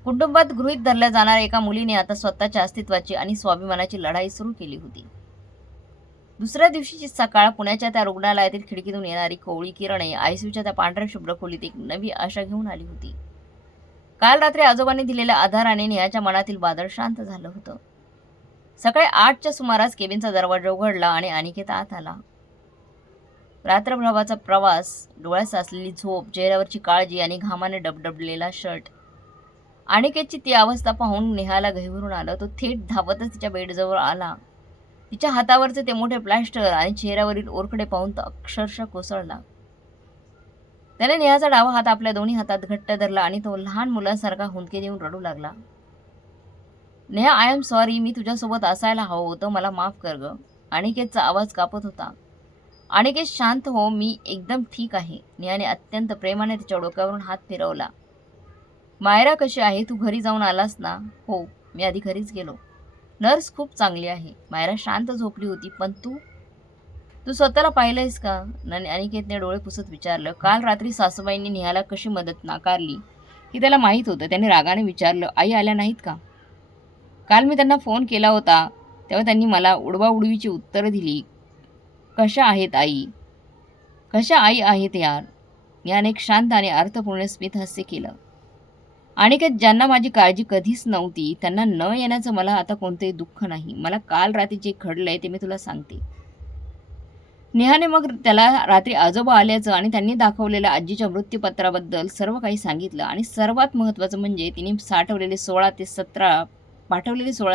कुटुंबात गृहीत धरल्या जाणाऱ्या एका मुलीने आता स्वतःच्या अस्तित्वाची आणि स्वाभिमानाची लढाई सुरू केली होती. दुसऱ्या दिवशीची सकाळ, पुण्याच्या त्या रुग्णालयातील खिडकीतून येणारी कोवळी किरणे, आयसीयूच्या त्या पांढऱ्या शुभ्र खोलीत एक नवी आशा घेऊन आली होती. काल रात्री आजोबांनी दिलेल्या आधाराने नेहाच्या मनातील वादळ शांत झालं होतं. सकाळी 8च्या सुमारास केबिनचा दरवाजा उघडला आणि अनिकेत आत आला. रात्रभराचा प्रवास, डोळ्यात साचलेली झोप, चेहऱ्यावरची काळजी आणि घामाने डबडबलेला शर्ट. अनिकेतची ती अवस्था पाहून नेहाला गहिवरून आलं. तो थेट धावतच तिच्या बेडजवळ आला. तिच्या हातावरचे ते मोठे प्लॅस्टर आणि चेहऱ्यावरील ओरखडे पाहून तो अक्षरशः कोसळला. त्याने नेहाचा डावा हात आपल्या दोन्ही हातात घट्ट धरला आणि तो लहान मुलासारखा हुंदके देऊन रडू लागला. नेहा, आय एम सॉरी, मी तुझ्यासोबत असायला हवं होतं, मला माफ कर ग. अनिकेतचा आवाज कापत होता. अनिकेत, शांत हो, मी एकदम ठीक आहे. नेहाने अत्यंत प्रेमाने तिच्या डोक्यावरून हात फिरवला. मायरा कशी आहे? तू घरी जाऊन आलास ना? हो, मी आधी घरीच गेलो. नर्स खूप चांगली आहे. मायरा शांत झोपली होती. पण तू स्वतःला पाहिलंयस का? अनिकेतने डोळे पुसत विचारलं. काल रात्री सासूबाईंनी नेहाला कशी मदत नाकारली ही त्याला माहीत होतं. त्याने रागाने विचारलं, आई आल्या नाहीत का? काल मी त्यांना फोन केला होता तेव्हा त्यांनी मला उडवाउडवीची उत्तरं दिली. कशा आहेत आई? कशा आई आहेत यार? याने एक शांत आणि अर्थपूर्ण स्मित हास्य केलं. अनिकेत, ज्यांना माझी काळजी कधीच नव्हती त्यांना न येण्याचं मला आता कोणतंही दुःख नाही. मला काल रात्री जे घडलंय ते मी तुला सांगते. नेहाने मग त्याला रात्री आजोबा आल्याचं आणि त्यांनी दाखवलेल्या आजीच्या मृत्यूपत्राबद्दल सर्व काही सांगितलं. आणि सर्वात महत्त्वाचं म्हणजे तिने पाठवलेले 16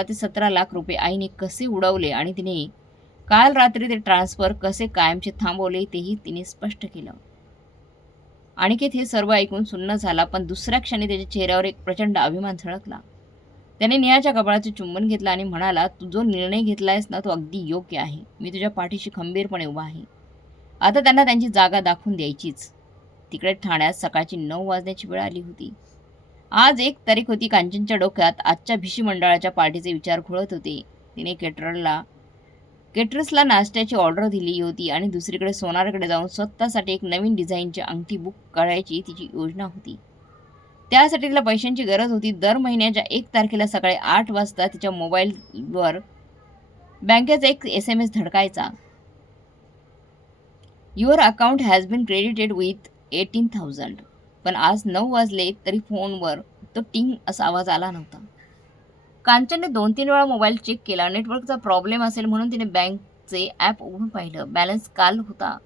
ते 17 लाख रुपये आईने कसे उडवले आणि तिने काल रात्री ते ट्रान्सफर कसे कायमचे थांबवले तेही तिने स्पष्ट केलं. अनिकेत हे सर्व ऐकून सुन्न झाला, पण दुसऱ्या क्षणी त्याच्या चेहऱ्यावर एक प्रचंड अभिमान झळकला. त्याने नेहाच्या कपाळाचे चुंबन घेतलं आणि म्हणाला, तू जो निर्णय घेतलायस ना तो अगदी योग्य आहे. मी तुझ्या पाठीशी खंबीरपणे उभा आहे. आता त्यांना त्यांची जागा दाखवून द्यायचीच. तिकडे ठाण्यात सकाळची 9 वाजण्याची वेळ आली होती. आज 1 तारीख होती. कांचनच्या डोक्यात आजच्या भिशी मंडळाच्या पार्टीचे विचार घोळत होते. तिने केटरर्सला नाश्त्याची ऑर्डर दिली होती आणि दुसरीकडे सोनारकडे जाऊन स्वतःसाठी एक नवीन डिझाईनची अंगठी बुक करायची तिची योजना होती. त्यासाठी तिला पैशांची गरज होती. दर महिन्याच्या 1 तारखेला सकाळी 8 वाजता तिच्या मोबाईलवर बँकेचा एक SMS धडकायचा. Your account has been credited with 18,000. पण आज 9 वाजले तरी फोनवर तो टिंग असा आवाज आला नव्हता. कांचनने 2-3 वेळा मोबाईल चेक केला. नेटवर्कचा प्रॉब्लेम असेल म्हणून तिने बँकचे ॲप उघडून पाहिलं. बॅलन्स काल होता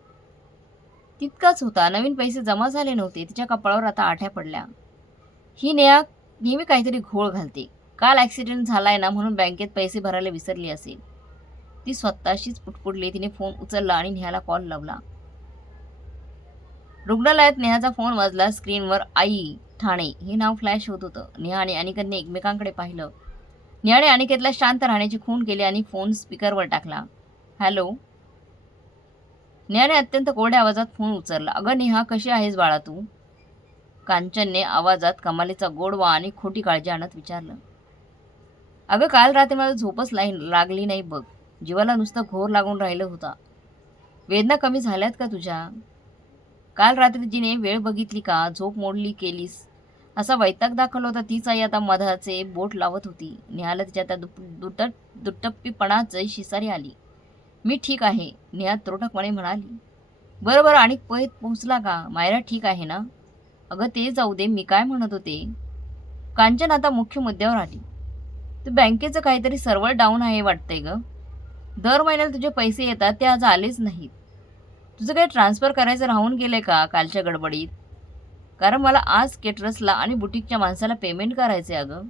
तितकाच होता. नवीन पैसे जमा झाले नव्हते. तिच्या कपाळावर आता आठ्या पडल्या. ही नेहा नेहमी काहीतरी घोळ घालते. काल ॲक्सिडेंट झालाय ना म्हणून बँकेत पैसे भरायला विसरली असेल. ती स्वतःशीच पुटपुटली. तिने फोन उचलला आणि नेहाला कॉल लावला. रुग्णालयात नेहाचा फोन वाजला. स्क्रीनवर आई ठाणे हे नाव फ्लॅश होत होतं. नेहा आणि अनिकेतने एकमेकांकडे पाहिलं. नेहाने अनिकेतला शांत राहण्याची खूण केली आणि फोन स्पीकरवर टाकला. हॅलो. नेहाने अत्यंत कोरड्या आवाजात फोन उचलला. अगं नेहा, कशी आहेस बाळा तू? कांचनने आवाजात कमालीचा गोडवा आणि खोटी काळजी आणत विचारलं. अगं, काल रात्री मला झोपच लागली नाही बघ. जीवाला नुसतं घोर लागून राहिलं होता. वेदना कमी झाल्यात का तुझ्या? काल रात्री जिने वेळ बघितली का? झोप मोडली केलीस असा वैताग दाखवला होता. तीच आई आता मधाचे बोट लावत होती. नेहाला तिच्या त्या दुटप्पीपणाची शिसारी आली. मी ठीक आहे, नेहा त्रोटकपणे म्हणाली. बरं आणि पळत पोहोचला का? मायरा ठीक आहे ना? अगं ते जाऊ दे, मी काय म्हणत होते. कांचन आता मुख्य मुद्द्यावर आली. तू बँकेचं काहीतरी सर्व्हर डाऊन आहे वाटतंय ग. दर महिन्याला तुझे पैसे येतात ते आज आलेच नाहीत. तुझं काही ट्रान्सफर करायचं राहून गेलंय का कालच्या गडबडीत? कारण मला आज केटरर्सला आणि बुटीकच्या माणसाला पेमेंट करायचे. अगं.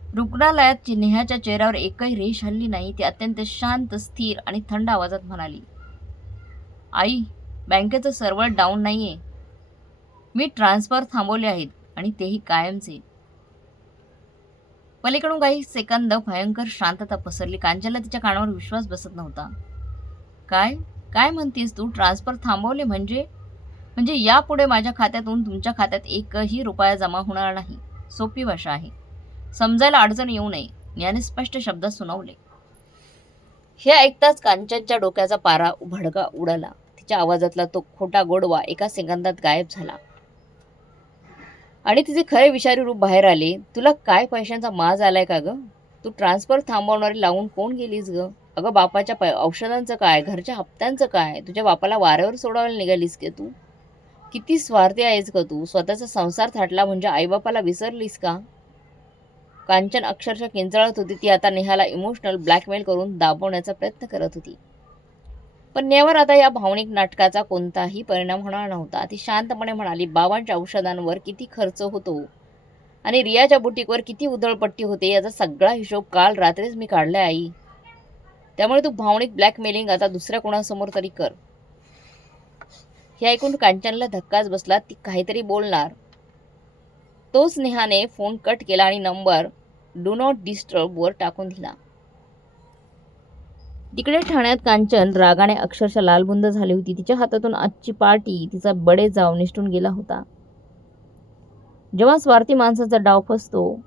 रुग्णालयात नेहाच्या चेहऱ्यावर एकही रेष हलली नाही. ती अत्यंत शांत, स्थिर आणि थंड आवाजात म्हणाली, आई, बँकेचं सर्व्हर डाऊन नाहीये. मी ट्रान्सफर थांबवले आहेत आणि तेही कायमचे. पलीकडून काही सेकंद भयंकर शांतता पसरली. कांचनला तिच्या कानावर विश्वास बसत नव्हता. काय काय म्हणतेस तू? ट्रान्सफर थांबवले म्हणजे? म्हणजे यापुढे माझ्या खात्यातून तुमच्या खात्यात एकही रुपया जमा होणार नाही. सोपी भाषा आहे. समजायला अडचण येऊ नये, याने स्पष्ट शब्दात सुनावले. हे ऐकताच कांचनच्या डोक्याचा पारा भडका उडाला. तिच्या आवाजातला तो खोटा गोडवा एका सेकंदात गायब झाला आणि तिचे खरे विषारी रूप बाहेर आले. तुला काय पैशांचा माज आलाय का ग? तू ट्रान्सफर थांबवणारी लावून कोण गेलीस ग? अगं बापाच्या औषधांचं काय, घरच्या हप्त्यांचं काय? तुझ्या बापाला वाऱ्यावर सोडायला निघालीस का तू? किती स्वार्थी आहेस का तू? स्वतःचा संसार थाटला म्हणजे आईबापाला विसरलीस का? कांचन अक्षरशः किंचाळत होती. ती आता नेहाला इमोशनल ब्लॅकमेल करून दाबवण्याचा प्रयत्न करत होती. पण नेवर आता या भावनिक नाटकाचा कोणताही परिणाम होणार नव्हता. ती शांतपणे म्हणाली, बाबांच्या औषधांवर किती खर्च होतो आणि रियाच्या बुटीकवर किती उधळपट्टी होते याचा सगळा हिशोब काल रात्रीच मी काढलाय आई. त्यामुळे तू भावनिक ब्लॅकमेलिंग आता दुसऱ्या कोणासमोर तरी कर. हे ऐकून कांचनला धक्काच बसला. ती काहीतरी बोलणार तोच नेहाने फोन कट केला आणि नंबर डू नॉट डिस्टर्ब वर टाकून दिला. तिकडे ठाण्यात कांचन रागाने अक्षरशः लालबुंद झाली होती. तिच्या हातातून आजची पार्टी, तिचा बडे जाव निसटून गेला होता. जेव्हा स्वार्थी माणसाचा डाव फसतो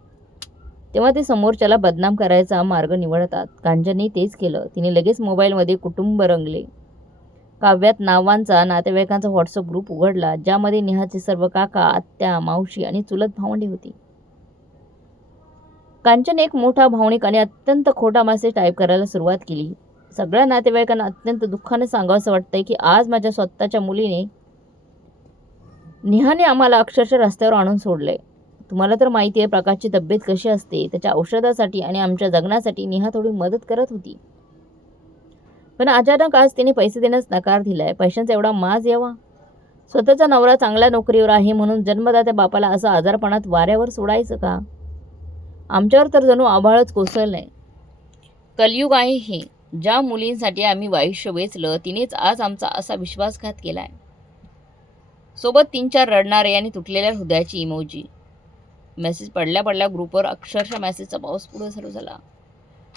तेव्हा ते समोरच्याला बदनाम करायचा मार्ग निवडतात. कांचनने तेच केलं. तिने लगेच मोबाईलमध्ये कुटुंब रंगले काव्यात नावांचा नातेवाईकांचा व्हॉट्सअप ग्रुप उघडला, ज्यामध्ये नेहाचे सर्व काका, आत्या, मावशी आणि चुलत भावंडे होती. कांचन एक मोठा भावनिक आणि अत्यंत खोटा मेसेज टाईप करायला सुरुवात केली. सगळ्या नातेवाईकांना अत्यंत दुःखाने सांगावंसं वाटतंय की आज माझ्या स्वतःच्या मुलीने नेहाने आम्हाला अक्षरशः रस्त्यावर आणून सोडले. तुम्हाला तर माहिती आहे प्रकाशची तब्येत कशी असते. त्याच्या औषधासाठी आणि आमच्या जगण्यासाठी नेहा थोडी मदत करत होती. पण अचानक आज तिने पैसे देण्यास नकार दिलाय. पैशांचा एवढा माज यावा? स्वतःचा नवरा चांगल्या नोकरीवर आहे म्हणून जन्मदात्या बापाला असं आजारपणात वाऱ्यावर सोडायचं का? आमच्यावर तर जणू आभाळच कोसळलंय. कलियुग आहे हे. ज्या मुलींसाठी आम्ही आयुष्य वेचलं तिनेच आज आमचा असा विश्वासघात केलाय. सोबत 3-4 रडणारे आणि तुटलेल्या हृदयाची इमोजी. मेसेज पडल्या पडल्या ग्रुपवर अक्षरशः मेसेजचा पाऊस पुढे सुरू झाला.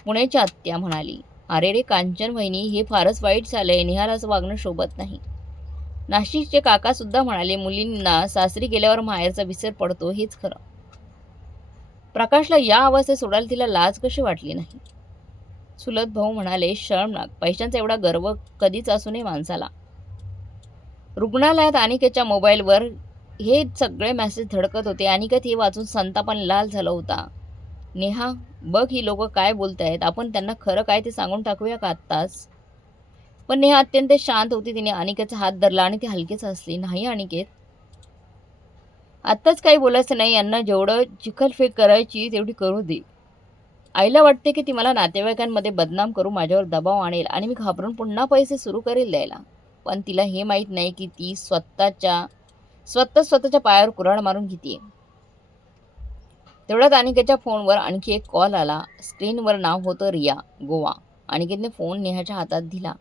पुण्याची आत्या म्हणाली, अरे रे कांचन वहिनी, हे फारच वाईट झालंय. नेहाला असं वागणं शोभत नाही. नाशिकचे काका सुद्धा म्हणाले, मुलींना सासरी गेल्यावर माहेरचा विसर पडतो हेच खरं. प्रकाशला या अवस्थेत सोडायला तिला लाज कशी वाटली नाही? चुलत भाऊ म्हणाले, शर्मनाक. पैशांचा एवढा गर्व कधीच असू नये माणसाला. रुग्णालयात अनिकेतच्या मोबाईलवर हे सगळे मेसेज धडकत होते. अनिकेत हे वाचून संतापाने लाल झाला होता. नेहा, बघ ही लोक काय बोलतायत. आपण त्यांना खरं काय ते सांगून टाकूया का आत्ताच? पण नेहा अत्यंत शांत होती. तिने अनिकेतचा हात धरला आणि ती हलकीच हसली. नाही अनिकेत, आत्ताच काही बोलायचं नाही. यांना जेवढं चिखलफेक करायची तेवढी करू दे. आईला वाटते की ती मला नातेवाईकांमध्ये बदनाम करून माझ्यावर दबाव आणेल आणि मी घाबरून पुन्हा पैसे सुरू करेल द्यायला. पण तिला हे माहीत नाही की ती स्वतःच्या पायावर कुऱ्हाड मारून घेते. तेवढ्यात अनिकेतच्या फोनवर आणखी एक कॉल आला. स्क्रीनवर नाव होतं रिया, गोवा. अनिकेतने फोन नेहाच्या हातात दिला.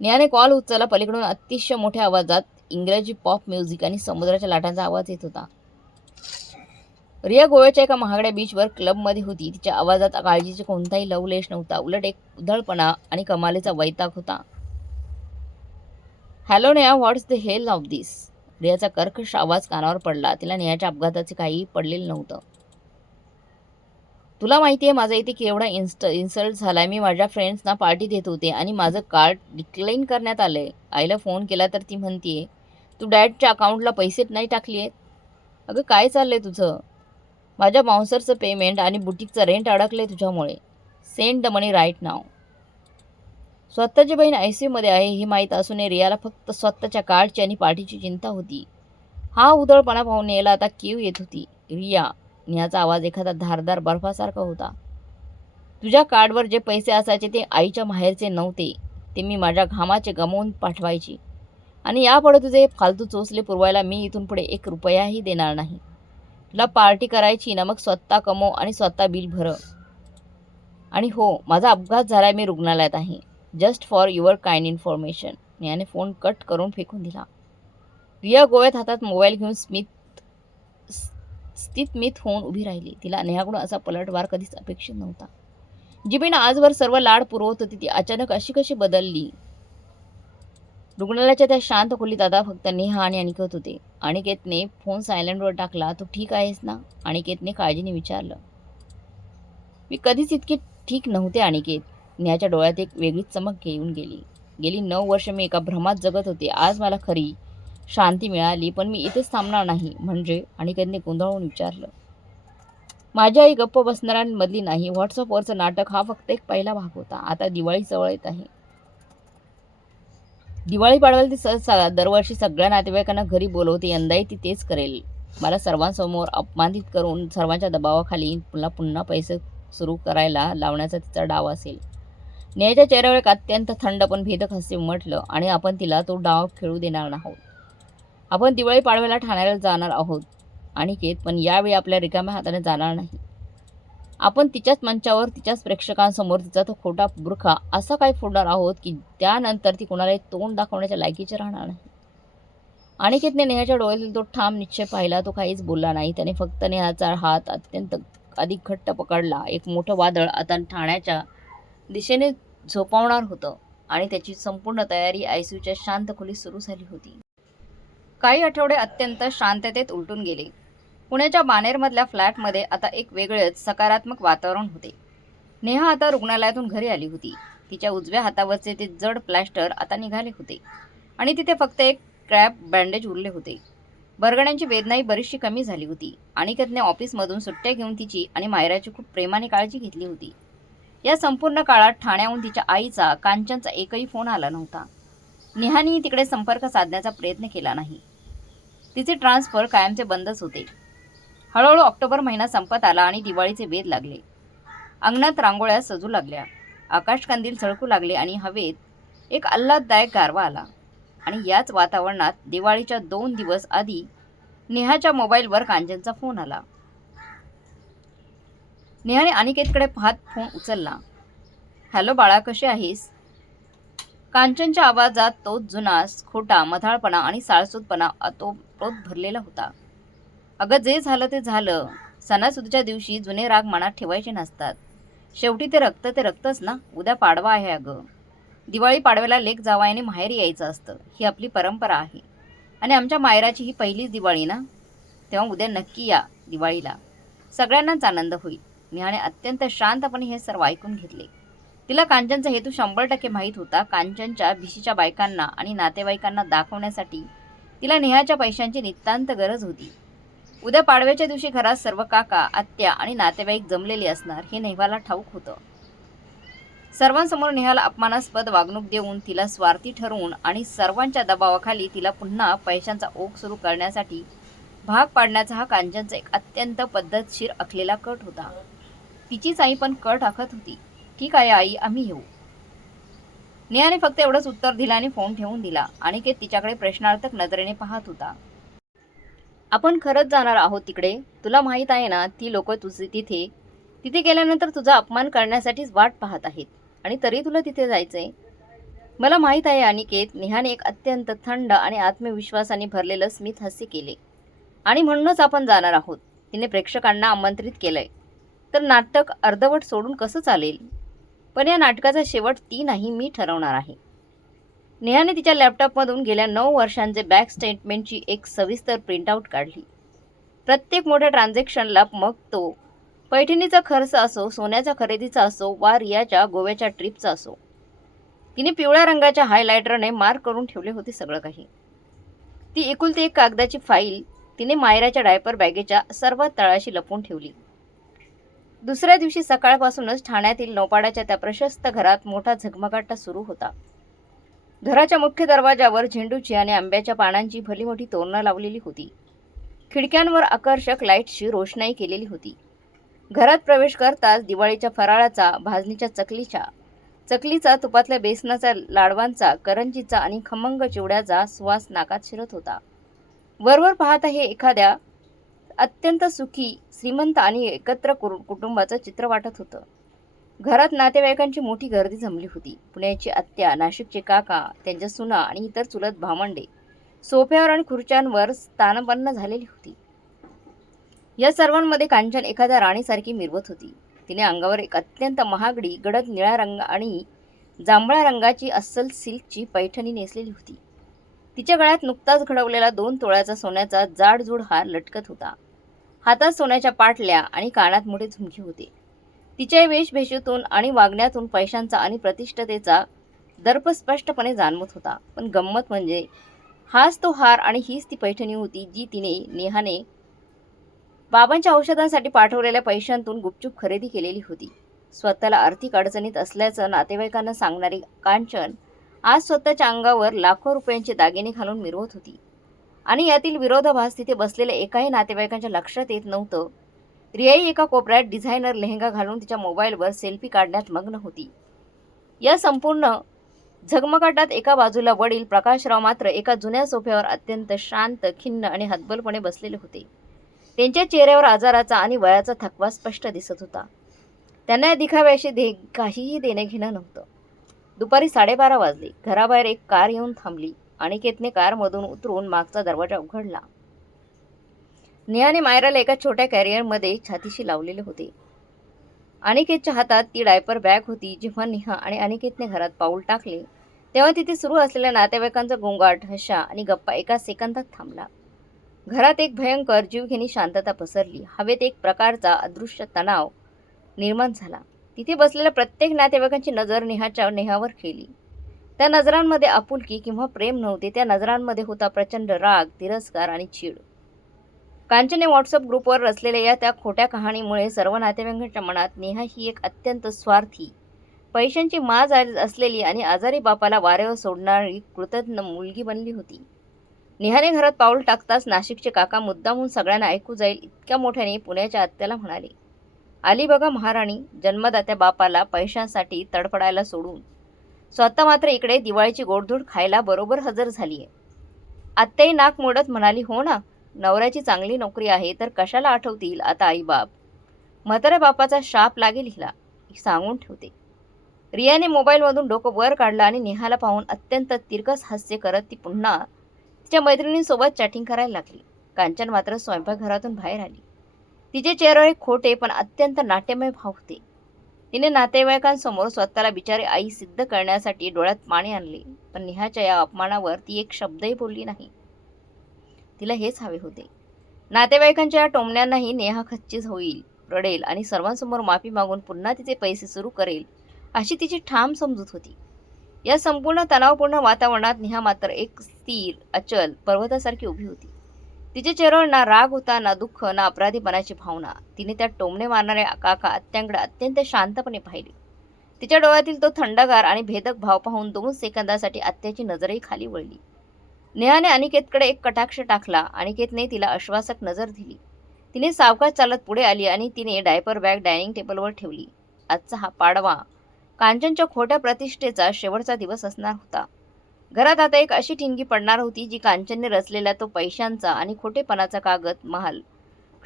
नेहाने कॉल उचलला. पलीकडून अतिशय मोठ्या आवाजात इंग्रजी पॉप म्युझिक आणि समुद्राच्या लाटांचा आवाज येत होता. रिया गोव्याच्या एका महागड्या बीचवर क्लबमध्ये होती. तिच्या आवाजात काळजीचा कोणताही लवलेश नव्हता. उलट एक उधळपणा आणि कमालीचा वैताग होता. Hello Neha, what's the hell of this? रियाचा कर्कश आवाज कानावर पडला. तिला नेहाच्या अपघाताचे काही पडलेलं नव्हतं. तुला माहिती आहे माझा इथे केवढा इन्सल्ट झालाय. मी माझ्या फ्रेंड्सना पार्टी देत होते आणि माझं कार्ड डिक्लाइन करण्यात आलंय. आईला फोन केला तर ती म्हणतीये तू डॅडच्या अकाउंटला पैसे नाही टाकले आहेत. अगं काय चाललंय तुझं? माझ्या बाउन्सरचं पेमेंट आणि बुटीकचं रेंट अडकलंय तुझ्यामुळे. सेंड द मनी राईट नाव. स्वतःची बहीण ICUमध्ये आहे हे माहीत असूनही रियाला फक्त स्वतःच्या कार्डची आणि पार्टीची चिंता होती. हा उधळपणा पाहून नेहाला आता कीव येत होती. रिया, नेहाचा आवाज एखादा धारदार बर्फासारखा होता. तुझ्या कार्डवर जे पैसे असायचे ते आईच्या माहेरचे नव्हते. ते मी माझ्या घामाचे गमावून पाठवायची. आणि यापुढे तुझे फालतू चोचले पुरवायला मी इथून पुढे 1 रुपयाही देणार नाही. तुला पार्टी करायची ना, मग स्वतः कमव आणि स्वतः बिल भर. आणि हो, माझा अपघात झालाय. मी रुग्णालयात आहे. Just for your kind information. नेहाने फोन कट करून फेकून दिला. रिया गोव्यात हातात मोबाईल घेऊन स्थितमित होऊन उभी राहिली. तिला नेहाकडून असा पलटवार कधीच अपेक्षित नव्हता. जिबीने आजवर सर्व लाड पुरवत होती ती अचानक अशी कशी बदलली? रुग्णालयाच्या त्या शांत खोलीत आता फक्त नेहा आणि अनिकेत होते. अनिकेतने फोन सायलेंटवर टाकला. "तू ठीक आहेस ना?" अनिकेतने काळजीने विचारलं. "मी कधीच इतके ठीक नव्हते अनिकेत." नेहाच्या डोळ्यात एक वेगळीच चमक येऊन गेली. "गेली 9 वर्ष मी एका भ्रमात जगत होते. आज मला खरी शांती मिळाली. पण मी इथेच थांबणार नाही." "म्हणजे?" अनिकेतने गोंधळून विचारलं. "माझी आई गप्प बसणाऱ्यांमधली नाही. व्हॉट्सअपवरचं नाटक हा फक्त एक पहिला भाग होता. आता दिवाळी जवळ येत आहे. दिवाळी पाडव्याला ती सहज दरवर्षी सगळ्या नातेवाईकांना घरी बोलवते. यंदाही ती तेच करेल. मला सर्वांसमोर अपमानित करून सर्वांच्या दबावाखाली पुन्हा पुन्हा पैसे सुरू करायला लावण्याचा तिचा डाव असेल." नेहाच्या चेहऱ्यावर एक अत्यंत थंड पण भेदक हास्य उमटलं. "आणि आपण तिला तो डाव खेळू देणार आहोत. आपण दिवाळी पाडव्याला ठाण्याला जाणार आहोत अनिकेत, पण यावेळी आपल्या रिकाम्या हाताने जाणार नाही. आपण तिच्याच मंचावर, तिच्याच प्रेक्षकांसमोर तिचा तो खोटा बुरखा असा काय फोडणार आहोत की त्यानंतर ती कोणालाही तोंड दाखवण्याच्या लायकीची राहणार नाही." अनिकेतने नेहाच्या डोळ्यातील तो ठाम निश्चय पाहिला. तो काहीच बोलला नाही. त्याने फक्त नेहाचा हात अत्यंत अधिक घट्ट पकडला. एक मोठं वादळ आता ठाण्याच्या दिशेने झोपावणार होतं आणि त्याची संपूर्ण तयारी आयसीयूच्या शांत खोलीत सुरू झाली होती. काही आठवडे अत्यंत शांततेत उलटून गेले. पुण्याच्या बाणेरमधल्या फ्लॅटमध्ये आता एक वेगळेच सकारात्मक वातावरण होते. नेहा आता रुग्णालयातून घरी आली होती. तिच्या उजव्या हातावरचे ते जड प्लॅस्टर आता निघाले होते आणि तिथे फक्त एक क्रॅप बँडेज उरले होते. बरगड्यांची वेदनाही बरीचशी कमी झाली होती. अनिकेतने ऑफिसमधून सुट्ट्या घेऊन तिची आणि मायराची खूप प्रेमाने काळजी घेतली होती. या संपूर्ण काळात ठाण्याहून तिच्या आईचा, कांचनचा एकही फोन आला नव्हता. नेहानेही तिकडे संपर्क साधण्याचा प्रयत्न केला नाही. तिचे ट्रान्सफर कायमचे बंदच होते. हळूहळू ऑक्टोबर महिना संपत आला आणि दिवाळीचे वेध लागले. अंगणात रांगोळ्या सजू लागल्या, आकाशकंदील झळकू लागले आणि हवेत एक आल्हाददायक गारवा आला. आणि याच वातावरणात दिवाळीच्या 2 दिवस आधी नेहाच्या मोबाईलवर कांचनचा फोन आला. नेहाने अनिकेतकडे पाहत फोन उचलला. "हॅलो बाळा, कशी आहेस?" कांचनच्या आवाजात तोच जुना खोटा मधाळपणा आणि साळसूदपणा ओतप्रोत भरलेला होता. "अगं, जे झालं ते झालं. सणासुदीच्या दिवशी जुने राग मनात ठेवायचे नसतात. शेवटी ते रक्तच ना. उद्या पाडवा आहे अगं. दिवाळी पाडव्याला लेक जावयाने माहेरी यायचं असतं. ही आपली परंपरा आहे. आणि आमच्या मायराची ही पहिलीच दिवाळी ना. तेव्हा उद्या नक्की या दिवाळीला. सगळ्यांनाच आनंद होईल." नेहाने अत्यंत शांतपणे हे सर्व ऐकून घेतले. तिला कांचनचा हेतू 100% माहीत होता. कांचनच्या भिशीच्या बायकांना आणि नातेवाईकांना दाखवण्यासाठी तिला नेहाच्या पैशांची नितांत गरज होती. उद्या पाडव्याच्या दिवशी घरात सर्व काका, आत्या आणि नातेवाईक जमलेले असणार हे नेहाला ठाऊक होतं. सर्वांसमोर नेहाला अपमानास्पद वागणूक देऊन, तिला स्वार्थी ठरवून आणि सर्वांच्या दबावाखाली तिला पुन्हा पैशांचा ओघ सुरू करण्यासाठी भाग पाडण्याचा हा कांचनचा एक अत्यंत पद्धतशीर आखलेला कट होता. तिचीच आई पण कट आखत होती. "ठीक आहे आई, आम्ही येऊ." नेहाने फक्त एवढंच उत्तर दिलं आणि फोन ठेवून दिला. अनिकेत तिच्याकडे प्रश्नार्थक नजरेने पाहत होता. "आपण खरंच जाणार आहोत तिकडे? तुला माहीत आहे ना, ती लोक तुझे तिथे गेल्यानंतर तुझा अपमान करण्यासाठीच वाट पाहत आहेत. आणि तरी तुला तिथे जायचंय?" "मला माहीत आहे अनिकेत." नेहाने एक अत्यंत थंड आणि आत्मविश्वासाने भरलेलं स्मित हास्य केले. "आणि म्हणूनच आपण जाणार आहोत." तिने प्रेक्षकांना आमंत्रित केलंय. तर नाटक अर्धवट सोडून कसं चालेल? पण या नाटकाचा शेवट ती नाही, मी ठरवणार आहे. नेहाने तिच्या लॅपटॉपमधून गेल्या 9 वर्षांचे बँक स्टेटमेंटची एक सविस्तर प्रिंटआउट काढली. प्रत्येक मोठ्या ट्रान्झॅक्शनला, मग तो पैठणीचा खर्च असो, सोन्याच्या खरेदीचा असो वा रियाच्या गोव्याच्या ट्रिपचा असो, तिने पिवळ्या रंगाच्या हायलायटरने मार्क करून ठेवले होते सगळं काही. ती एकुलती एक कागदाची फाईल तिने मायराच्या डायपर बॅगेच्या सर्वात तळाशी लपवून ठेवली. दुसऱ्या दिवशी सकाळपासूनच ठाण्यातील नौपाड्याच्या त्या प्रशस्त घरात मोठा झगमगाट सुरू होता. घराच्या मुख्य दरवाजावर झेंडूची आणि आंब्याच्या पानांची भली मोठी तोरणं लावलेली होती. खिडक्यांवर आकर्षक लाईट्सची रोषणाई केलेली होती. घरात प्रवेश करताच दिवाळीच्या फराळाचा, भाजणीच्या चकलीचा, तुपातल्या बेसनाचा, लाडवांचा, करंजीचा आणि खमंग चिवड्याचा सुवास नाकात शिरत होता. वरवर पाहता हे एखाद्या अत्यंत सुखी, श्रीमंत आणि एकत्र कुटुंबाचं चित्र वाटत होतं. घरात नातेवाईकांची मोठी गर्दी जमली होती. पुण्याची आत्या, नाशिकचे काका, त्यांच्या सुना आणि इतर चुलत भावंडे सोफ्यावर आणि खुर्च्यांवर स्थानपन्न झालेली होती. या सर्वांमध्ये कांचन एखाद्या राणीसारखी मिरवत होती. तिने अंगावर एक अत्यंत महागडी गडद निळ्या रंग आणि जांभळ्या रंगाची अस्सल सिल्कची पैठणी नेसलेली होती. तिच्या गळ्यात नुकताच घडवलेला 2 तोळ्याचा सोन्याचा जाडजूड हार लटकत होता. हातात सोन्याच्या पाटल्या आणि कानात मोठे झुमके होते. तिच्या वेशभूषेतून आणि वागण्यातून पैशांचा आणि प्रतिष्ठतेचा दर्प स्पष्टपणे जाणवत होता. पण गंमत म्हणजे हाच तो हार आणि हीच ती पैठणी होती जी नेहाने बाबांच्या औषधांसाठी पाठवलेल्या पैशांतून गुपचूप खरेदी केलेली होती. स्वतःला आर्थिक अडचणीत असल्याचं नातेवाईकांना सांगणारी कांचन आज स्वतःच्या अंगावर लाखो रुपयांचे दागिने घालून मिरवत होती. आणि यातील विरोधाभास तिथे बसलेल्या एकाही नातेवाईकांच्या लक्षात येत नव्हतं. रियाई एका कोपऱ्यात डिझायनर लेहंगा घालून तिच्या मोबाईलवर सेल्फी काढण्यात मग्न होती. या संपूर्ण झगमगाटात एका बाजूला वडील प्रकाशराव मात्र एका जुन्या सोफ्यावर अत्यंत शांत, खिन्न आणि हतबलपणे बसलेले होते. त्यांच्या चेहऱ्यावर आजाराचा आणि वयाचा थकवा स्पष्ट दिसत होता. त्यांना या दिखाव्याशी काहीही देणे घेणं नव्हतं. दुपारी 12:30 वाजले. घराबाहेर एक कार येऊन थांबली. अनिकेतने कारमधून उतरून मागचा दरवाजा उघडला. नेहाने मायराला एका छोट्या कॅरियरमध्ये छातीशी लावलेले होते. अनिकेतच्या हातात ती डायपर बॅग होती. जेव्हा नेहा आणि अनिकेतने घरात पाऊल टाकले तेव्हा तिथे सुरू असलेल्या नातेवाईकांचा गोंगाट, हशा आणि गप्पा एका सेकंदात थांबला. घरात एक भयंकर जीवघेणी शांतता पसरली. हवेत एक प्रकारचा अदृश्य तणाव निर्माण झाला. तिथे बसलेल्या प्रत्येक नातेवाईकांची नजर नेहावर खेळली. त्या नजरांमध्ये आपुलकी किंवा प्रेम नव्हते. त्या नजरांमध्ये होता प्रचंड राग, तिरस्कार आणि चीड. कांचनने व्हॉट्सअप ग्रुपवर रचलेल्या त्या खोट्या कहाणीमुळे सर्व नातेवाईकांच्या मनात नेहा ही एक अत्यंत स्वार्थी, पैशांची माज असलेली आणि आजारी बापाला वाऱ्यावर सोडणारी कृतज्ञ मुलगी बनली होती. नेहाने घरात पाऊल टाकताच नाशिकचे काका मुद्दामहून सगळ्यांना ऐकू जाईल इतक्या मोठ्याने पुण्याच्या आत्याला म्हणाले, आली बघा महाराणी, जन्मदात्या बापाला पैशांसाठी तडफडायला सोडून स्वतः मात्र इकडे दिवाळीची गोडधोड खायला बरोबर हजर झालीये. आत्याही नाक मोडत म्हणाली, हो ना, नवऱ्याची चांगली नोकरी आहे तर कशाला आठवतील आता आईबाप. म्हाताऱ्या बापाचा शाप लागेल हिला, सांगून ठेवते. रियाने मोबाईलमधून डोकं वर काढलं आणि नेहाला पाहून अत्यंत तिरकस हास्य करत ती पुन्हा तिच्या मैत्रिणींसोबत चॅटिंग करायला लागली. कांचन मात्र स्वयंपाकघरातून बाहेर आली. तिचे चेहऱ्यावर एक खोटे पण अत्यंत नाट्यमय भाव होते. तिने नातेवाईकांसमोर स्वतःला बिचारी आई सिद्ध करण्यासाठी डोळ्यात पाणी आणले. पण नेहाच्या या अपमानावर ती एक शब्दही बोलली नाही. तिला हेच हवे होते. नातेवाईकांच्या या टोमण्यांनाही नेहा खच्चीच होईल, रडेल आणि सर्वांसमोर माफी मागून पुन्हा तिचे पैसे सुरू करेल अशी तिची ठाम समजूत होती. या संपूर्ण तणावपूर्ण वातावरणात नेहा मात्र एक स्थिर, अचल पर्वतासारखी उभी होती. तिच्या चेहऱ्यावर ना राग होता, ना दुःख, ना अपराधीपणाची भावना. तिने त्या टोमणे मारणाऱ्या काका आत्यांकडे अत्यंत शांतपणे पाहिले. तिच्या डोळ्यातील तो थंडगार आणि भेदक भाव पाहून 2 सेकंदासाठी आत्याची नजरही खाली वळली. नेहाने अनिकेतकडे एक कटाक्ष टाकला. अनिकेतने तिला आश्वासक नजर दिली. तिने सावकाश चालत पुढे आली आणि तिने डायपर बॅग डायनिंग टेबलवर ठेवली. आजचा हा पाडवा कांचनच्या खोट्या प्रतिष्ठेचा शेवटचा दिवस असणार होता. घरात आता एक अशी ठिणगी पडणार होती जी कांचनने रचलेला तो पैशांचा आणि खोटेपणाचा कागद महाल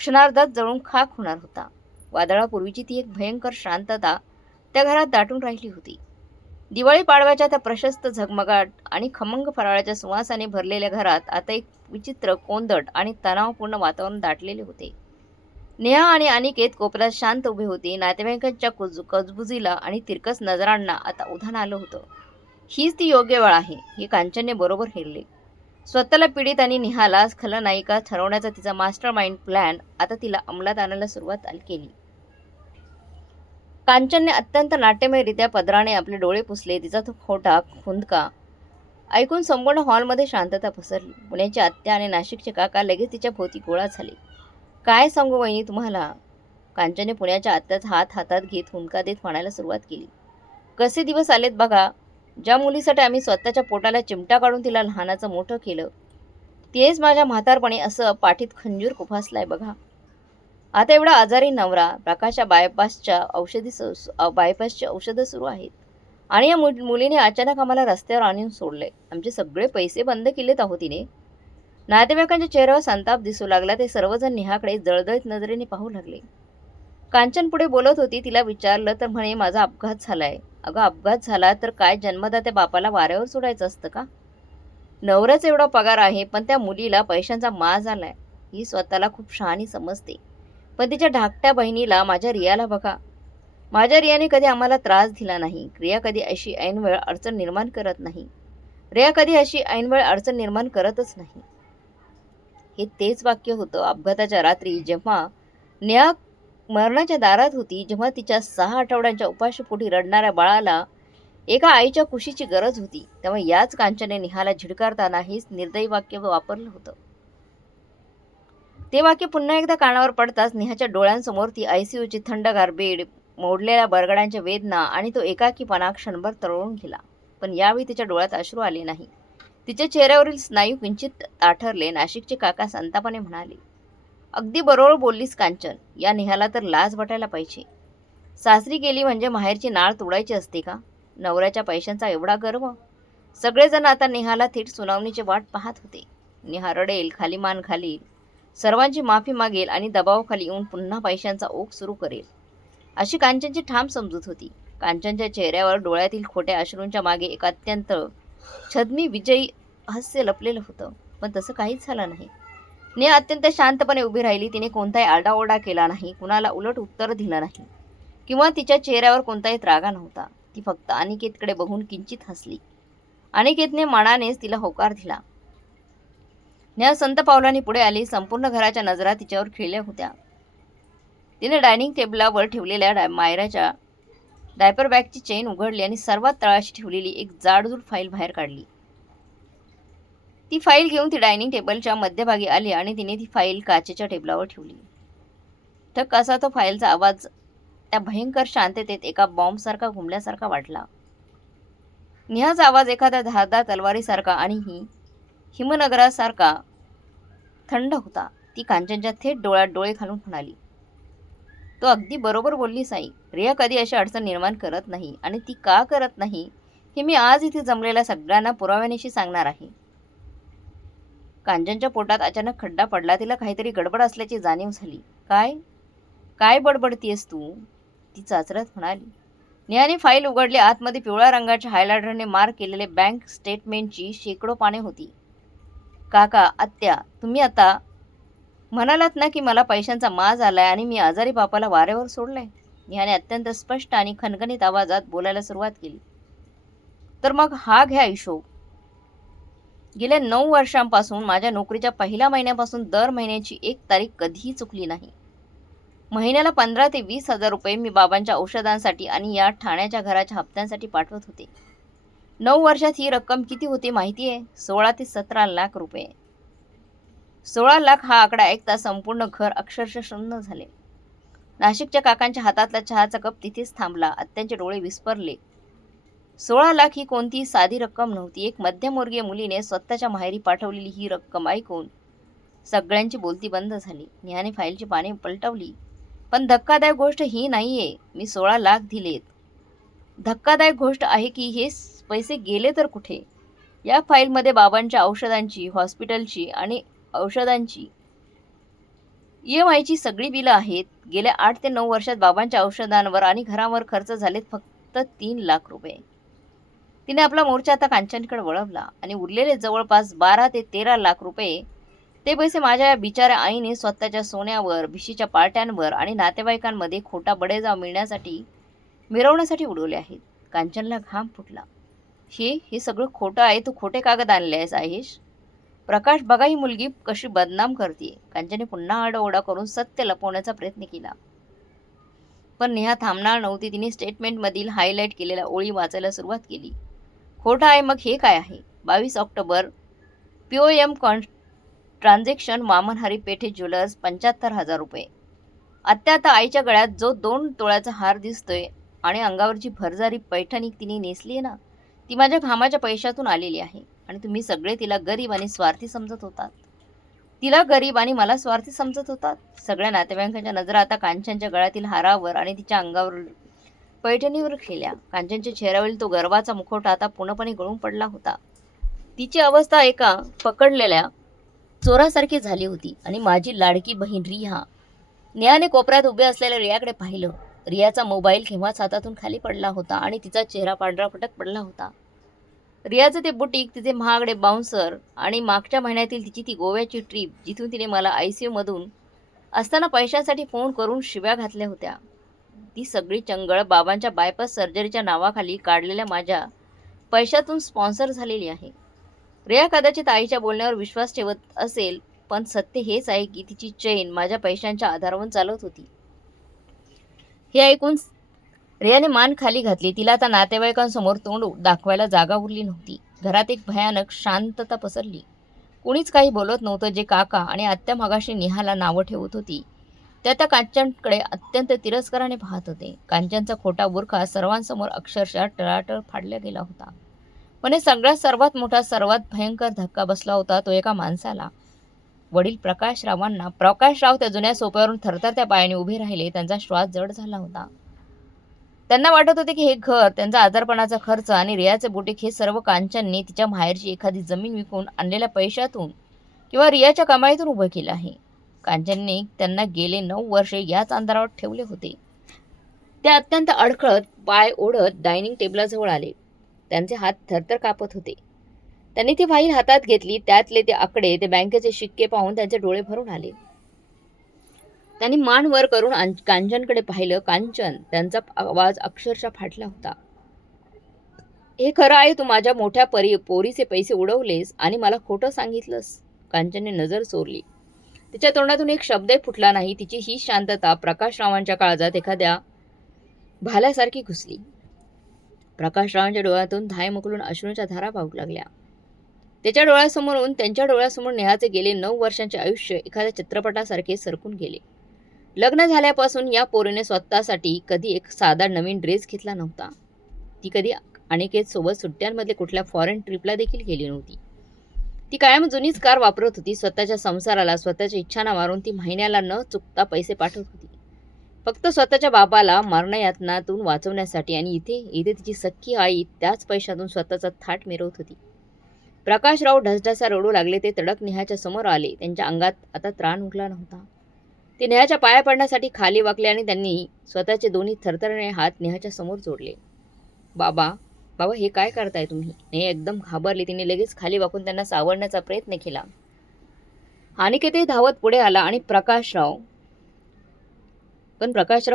क्षणार्धात जळून खाक होणार होता. वादळापूर्वीची ती एक भयंकर शांतता त्या घरात दाटून राहिली होती. दिवाळी पाडव्याच्या त्या प्रशस्त झगमगाट आणि खमंग फराळाच्या सुवासाने भरलेल्या घरात आता एक विचित्र, कोंदट आणि तणावपूर्ण वातावरण दाटलेले होते. नेहा आणि अनिकेत कोपऱ्यात शांत उभे होते. नातेवाईकांच्या कुजबुजीला आणि तिरकस नजरांना आता उधाण आलं होतं. हीच ती योग्य वेळ आहे हे कांचनने बरोबर हेरले. स्वतःला पीडित आणि नेहाला खलनायिका ठरवण्याचा तिचा मास्टर माइंड प्लॅन आता तिला अंमलात आणायला सुरुवात केली. कांचनने अत्यंत नाट्यमयरित्या पदराने आपले डोळे पुसले. तिचा तो खोटा खुंदका ऐकून संपूर्ण हॉलमध्ये शांतता पसरली. पुण्याची आत्या आणि नाशिकचे काका लगेच तिच्या भोवती गोळा झाले. काय सांगू वहिनी तुम्हाला, कांचनने पुण्याच्या आत्याचा हात हातात घेत हुंदका देत म्हणायला सुरुवात केली. कसे दिवस आलेत बघा. ज्या मुलीसाठी आम्ही स्वतःच्या पोटाला चिमटा काढून तिला लहानाचं मोठं केलं, तेच माझ्या म्हातारपणी असं पाठीत खंजीर खुपासलाय बघा. आता एवढा आजारी नवरा, प्रकाशच्या बायपासची औषधं सुरू आहेत आणि या मुलीने अचानक आम्हाला रस्त्यावर आणून सोडले. आमचे सगळे पैसे बंद केलेत आहो तिने. नातेवाईकांच्या चेहऱ्यावर संताप दिसू लागला. ते सर्वजण नेहाकडे जळजळीत नजरेने पाहू लागले. कांचन पुढे बोलत होती. तिला विचारलं तर म्हणे, माझा अपघात झालाय. अगं, अपघात झाला तर काय जन्मदात्या बापाला वाऱ्यावर सोडायचं असतं का? नवऱ्याचा एवढा पगार आहे पण त्या मुलीला पैशांचा माज आलाय. ही स्वतःला खूप शहाणी समजते. पण तिच्या धाकट्या बहिणीला, माझ्या रियाला बघा. माझ्या रियाने कधी आम्हाला त्रास दिला नाही. रिया कधी अशी ऐनवेळ अडचण निर्माण करत नाही. रिया कधी अशी ऐनवेळ अडचण निर्माण करतच नाही. हे तेच वाक्य होतं अपघाताच्या रात्री, जेव्हा नेहा मरणाच्या दारात होती, जेव्हा तिच्या 6 आठवड्यांच्या उपाशीपोटी रडणाऱ्या बाळाला एका आईच्या कुशीची गरज होती. तेव्हा याच कांचनने नेहाला झिडकारताना हेच निर्दयी वाक्य वापरलं होतं. ते वाक्य पुन्हा एकदा कानावर पडताच नेहाच्या डोळ्यांसमोर ती आयसीयूची थंडगार बेड, मोडलेल्या बरगड्यांच्या वेदना आणि तो एकाकीपणा क्षणभर तरळून गेला. पण यावेळी तिच्या डोळ्यात अश्रू आले नाही. तिच्या चेहऱ्यावरील स्नायू किंचित ताठरले. नाशिकचे काका संतापाने म्हणाले, "अगदी बरोबर बोललीस कांचन. या नेहाला तर लाज वाटायला पाहिजे. सासरी गेली म्हणजे माहेरची नाळ तोडायची असते का? नवऱ्याच्या पैशांचा एवढा गर्व?" सगळेजण आता नेहाला थेट सुनावणीची वाट पाहत होते. नेहा रडेल, खाली मान घालील, सर्वांची माफी मागेल आणि दबावाखाली येऊन पुन्हा पैशांचा ओघ सुरू करेल, अशी कांचनची ठाम समजूत होती. कांचनच्या चेहऱ्यावर डोळ्यातील खोट्या अश्रूंच्या मागे एक अत्यंत छद्मी विजयी हास्य लपलेलं होतं. पण तसं काहीच झालं नाही. नेहा अत्यंत शांतपणे उभी राहिली. तिने कोणताही आरडाओरडा केला नाही, कुणाला उलट उत्तर दिलं नाही किंवा तिच्या चेहऱ्यावर कोणताही त्रागा नव्हता. ती फक्त अनिकेतकडे बघून किंचित हसली. अनिकेतने मनानेच तिला होकार दिला. नेहा संत पावलांनी पुढे आली. संपूर्ण घराच्या नजरा तिच्यावर खिळल्या होत्या. तिने डायनिंग टेबलावर ठेवलेल्या मायराच्या डायपर बॅगची चेन उघडली आणि सर्वात तळाशी ठेवलेली एक जाडजूड फाईल बाहेर काढली. ती फाईल घेऊन ती डायनिंग टेबलच्या मध्यभागी आली आणि तिने ती फाईल काचेच्या टेबलावर ठेवली. ठक असा तो फाईलचा आवाज त्या भयंकर शांततेत एका बॉम्बसारखा घुमल्यासारखा वाटला. नेहाचा आवाज एखाद्या धारदार तलवारीसारखा आणि हिमनगरासारखा थंड होता. ती कांचनच्या थेट डोळ्यात डोळे घालून म्हणाली, "तो अगदी बरोबर बोललीस आई. रिया कधी अशी अडचण निर्माण करत नाही आणि ती का करत नाही हे मी आज इथे जमलेल्या सगळ्यांना पुराव्यानिशी सांगणार आहे." कांचनच्या पोटात अचानक खड्डा पडला. तिला काहीतरी गडबड असल्याची जाणीव झाली. "काय काय बडबडतीयस तू?" ती चाचरत म्हणाली. नेहाने फाईल उघडली. आतमध्ये पिवळ्या रंगाच्या हायलायटरने मार्क केलेले बँक स्टेटमेंटची शेकडो पाने होती. "काका, आत्या, तुम्ही आता म्हणालात ना की मला पैशांचा माज आलाय आणि मी आजारी बापाला वाऱ्यावर सोडलंय." नेहाने अत्यंत स्पष्ट आणि खणखणीत आवाजात बोलायला सुरुवात केली. "तर मग हा घ्या हिशोब. गेल्या 9 वर्षांपासून माझ्या नोकरीच्या पहिल्या महिन्यापासून दर महिन्याची 1 तारीख कधीही चुकली नाही. महिन्याला 15 ते 20 हजार रुपये मी बाबांच्या औषधांसाठी आणि या ठाण्याच्या घराच्या हप्त्यांसाठी पाठवत होते. 9 वर्षात ही रक्कम किती होती माहिती आहे? 16 ते 17 लाख रुपये." 16 लाख हा आकडा ऐकता संपूर्ण घर अक्षरशः शून्य झाले. नाशिकच्या काकांच्या हातातला चहाचा कप तिथेच थांबला. आत्यांचे डोळे विस्फारले. 16 लाख ही कोणतीही साधी रक्कम नव्हती. एक मध्यमवर्गीय मुलीने स्वतःच्या माहेरी पाठवलेली ही रक्कम ऐकून सगळ्यांची बोलती बंद झाली. नेहाने फाईलची पाने पलटवली. "पण धक्कादायक गोष्ट ही नाहीये. मी 16 लाख दिलेत. धक्कादायक गोष्ट आहे की हे पैसे गेले तर कुठे? या फाईलमध्ये बाबांच्या औषधांची, हॉस्पिटलची आणि औषधांची EMIची सगळी बिलं आहेत. गेल्या 8 ते 9 वर्षात बाबांच्या औषधांवर आणि घरावर खर्च झालेत फक्त 3 लाख रुपये." तिने आपला मोर्चा आता कांचनकडे वळवला. "आणि उरलेले जवळपास 12 ते 13 लाख रुपये ते पैसे माझ्या या बिचाऱ्या आईने स्वतःच्या सोन्यावर, भिशीच्या पार्ट्यांवर आणि नातेवाईकांमध्ये खोटा बडेजाव मिरवण्यासाठी उडवले आहेत." कांचनला घाम फुटला. हे सगळं खोटं आहे. तू खोटे कागद आणले आहेस आयेश. प्रकाश, बघा ही मुलगी कशी बदनाम करते." कांचनने पुन्हा आरडाओरडा करून सत्य लपवण्याचा प्रयत्न केला. पण नेहा थांबणार नव्हती. तिने स्टेटमेंटमधील हायलाईट केलेल्या ओळी वाचायला सुरुवात केली. "खोटं आहे मग हे काय आहे? 22 ऑक्टोबर POM ट्रान्झॅक्शन, वामनहरी पेठे ज्वेलर्स, 75,000 रुपये. आत्या, आता आईच्या गळ्यात जो 2 तोळ्याचा हार दिसतोय आणि अंगावरची भरजारी पैठणी तिने नेसली आहे ना, ती माझ्या घामाच्या पैशातून आलेली आहे. आणि तुम्ही सगळे तिला गरीब आणि स्वार्थी समजत होतात. तिला गरीब आणि मला स्वार्थी समजत होतात." सगळ्या नातेवाईकांच्या नजरा आता कांचनच्या गळ्यातील हारावर आणि तिच्या अंगावर पैठणीवर खेळल्या. कांचनच्या चेहऱ्यावरील तो गर्वाचा मुखवटा आता पूर्णपणे गळून पडला होता. तिची अवस्था एका पकडलेल्या चोरासारखी झाली होती. "आणि माझी लाडकी बहीण रिया." नेहाने कोपऱ्यात उभे असलेल्या रियाकडे पाहिलं. रियाचा मोबाईल केव्हाच हातातून खाली पडला होता आणि तिचा चेहरा पांढरा फटक पडला होता. रियाचं ते बुटीक, तिचे महागडे बाउन्सर आणि मागच्या महिन्यातील तिची ती गोव्याची ट्रीप, जिथून तिने मला ICUमधून असताना पैशांसाठी फोन करून शिव्या घातल्या होत्या, ती सगळी चंगळ बाबांच्या बायपास सर्जरीच्या नावाखाली काढलेल्या माझ्या पैशातून स्पॉन्सर झालेली आहे. रिया कदाचित आईच्या बोलण्यावर विश्वास ठेवत असेल, पण सत्य हेच आहे की तिची चेन माझ्या पैशांच्या आधारावर चालत होती. हे ऐकून रियाने मान खाली घातली. तिला आता नातेवाईकांसमोर तोंड दाखवायला जागा उरली नव्हती. घरात एक भयानक शांतता पसरली. कुणीच काही बोलत नव्हतं. जे काका आणि आत्या मगाशी निहाला नावं ठेवत होती, त्या कांचनकडे अत्यंत तिरस्काराने पाहत होते. कांचनचा खोटा बुरखा सर्वांसमोर अक्षरशः टळाटळ फाडला गेला होता. पण हे सगळ्यात सर्वात मोठा, सर्वात भयंकर धक्का बसला होता तो एका माणसाला. वडील प्रकाशरावांना. प्रकाशराव त्या जुन्या सोप्यावरून थरथरत्या पायाने उभे राहिले. त्यांचा श्वास जड झाला होता. त्यांना वाटत होते की हे घर, त्यांचा आजारपणाचा खर्च आणि रियाचे बुटीक हे सर्व कांचनने तिच्या माहेरची एखादी जमीन विकून आणलेल्या पैशातून किंवा रियाच्या कमाईतून उभं केलं आहे. कांचनने त्यांना गेले 9 वर्षे याच अंधारावर ठेवले होते. ते अत्यंत अडखळत पाय ओढत डायनिंग टेबलाजवळ आले. त्यांचे हात थरथर कापत होते. त्यांनी ती फाईल हातात घेतली. त्यातले ते आकडे, ते बँकेचे शिक्के पाहून त्यांचे डोळे भरून आले. त्यांनी मान वर करून कांचनकडे पाहिलं. कांचन, त्यांचा आवाज अक्षरशः फाटला होता. हे खरं आहे, तू माझ्या मोठ्या पोरीचे पैसे उडवलेस आणि मला खोटं सांगितलंस. कांचनने नजर चोरली. तिच्या तोंडातून एक शब्दही फुटला नाही. तिची ही शांतता प्रकाशरावांच्या काळजात एखाद्या भाल्यासारखी घुसली. प्रकाशरावांच्या डोळ्यातून धाय मुकलून अश्रूंच्या धारा वाहू लागल्या. त्यांच्या डोळ्यासमोर नेहाचे गेले 9 वर्षांचे आयुष्य एखाद्या चित्रपटासारखे सरकून गेले. लग्न झाल्यापासून या पोरीने स्वतःसाठी कधी एक साधा नवीन ड्रेस घेतला नव्हता. ती कधी अनिकेत सोबत सुट्ट्यांमध्ये कुठल्या फॉरेन ट्रिपला देखील गेली नव्हती. ती कायम जुनीच कार वापरत होती. स्वतःच्या संसाराला, स्वतःच्या इच्छांना मारून ती महिन्याला न चुकता पैसे पाठवत होती, फक्त स्वतःच्या बापाला मरणयातनातून वाचवण्यासाठी. आणि इथे तिची सख्खी आई त्याच पैशातून स्वतःचा थाट मिरवत होती. प्रकाशराव ढसढसा रडू लागले. ते तडक नेहाच्या समोर आले. त्यांच्या अंगात आता त्राण उरला नव्हता. ते नेहाच्या पाया पडण्यासाठी खाली वाकले आणि त्यांनी स्वतःचे दोन्ही थरथरणारे हात नेहाच्या समोर जोडले. बाबा, हे काय करताय तुम्ही? नेहा एकदम घाबरली. तिने लगेच खाली वाकून त्यांना सावरण्याचा प्रयत्न केला. अनिकेतही धावत पुढे आला आणि प्रकाशराव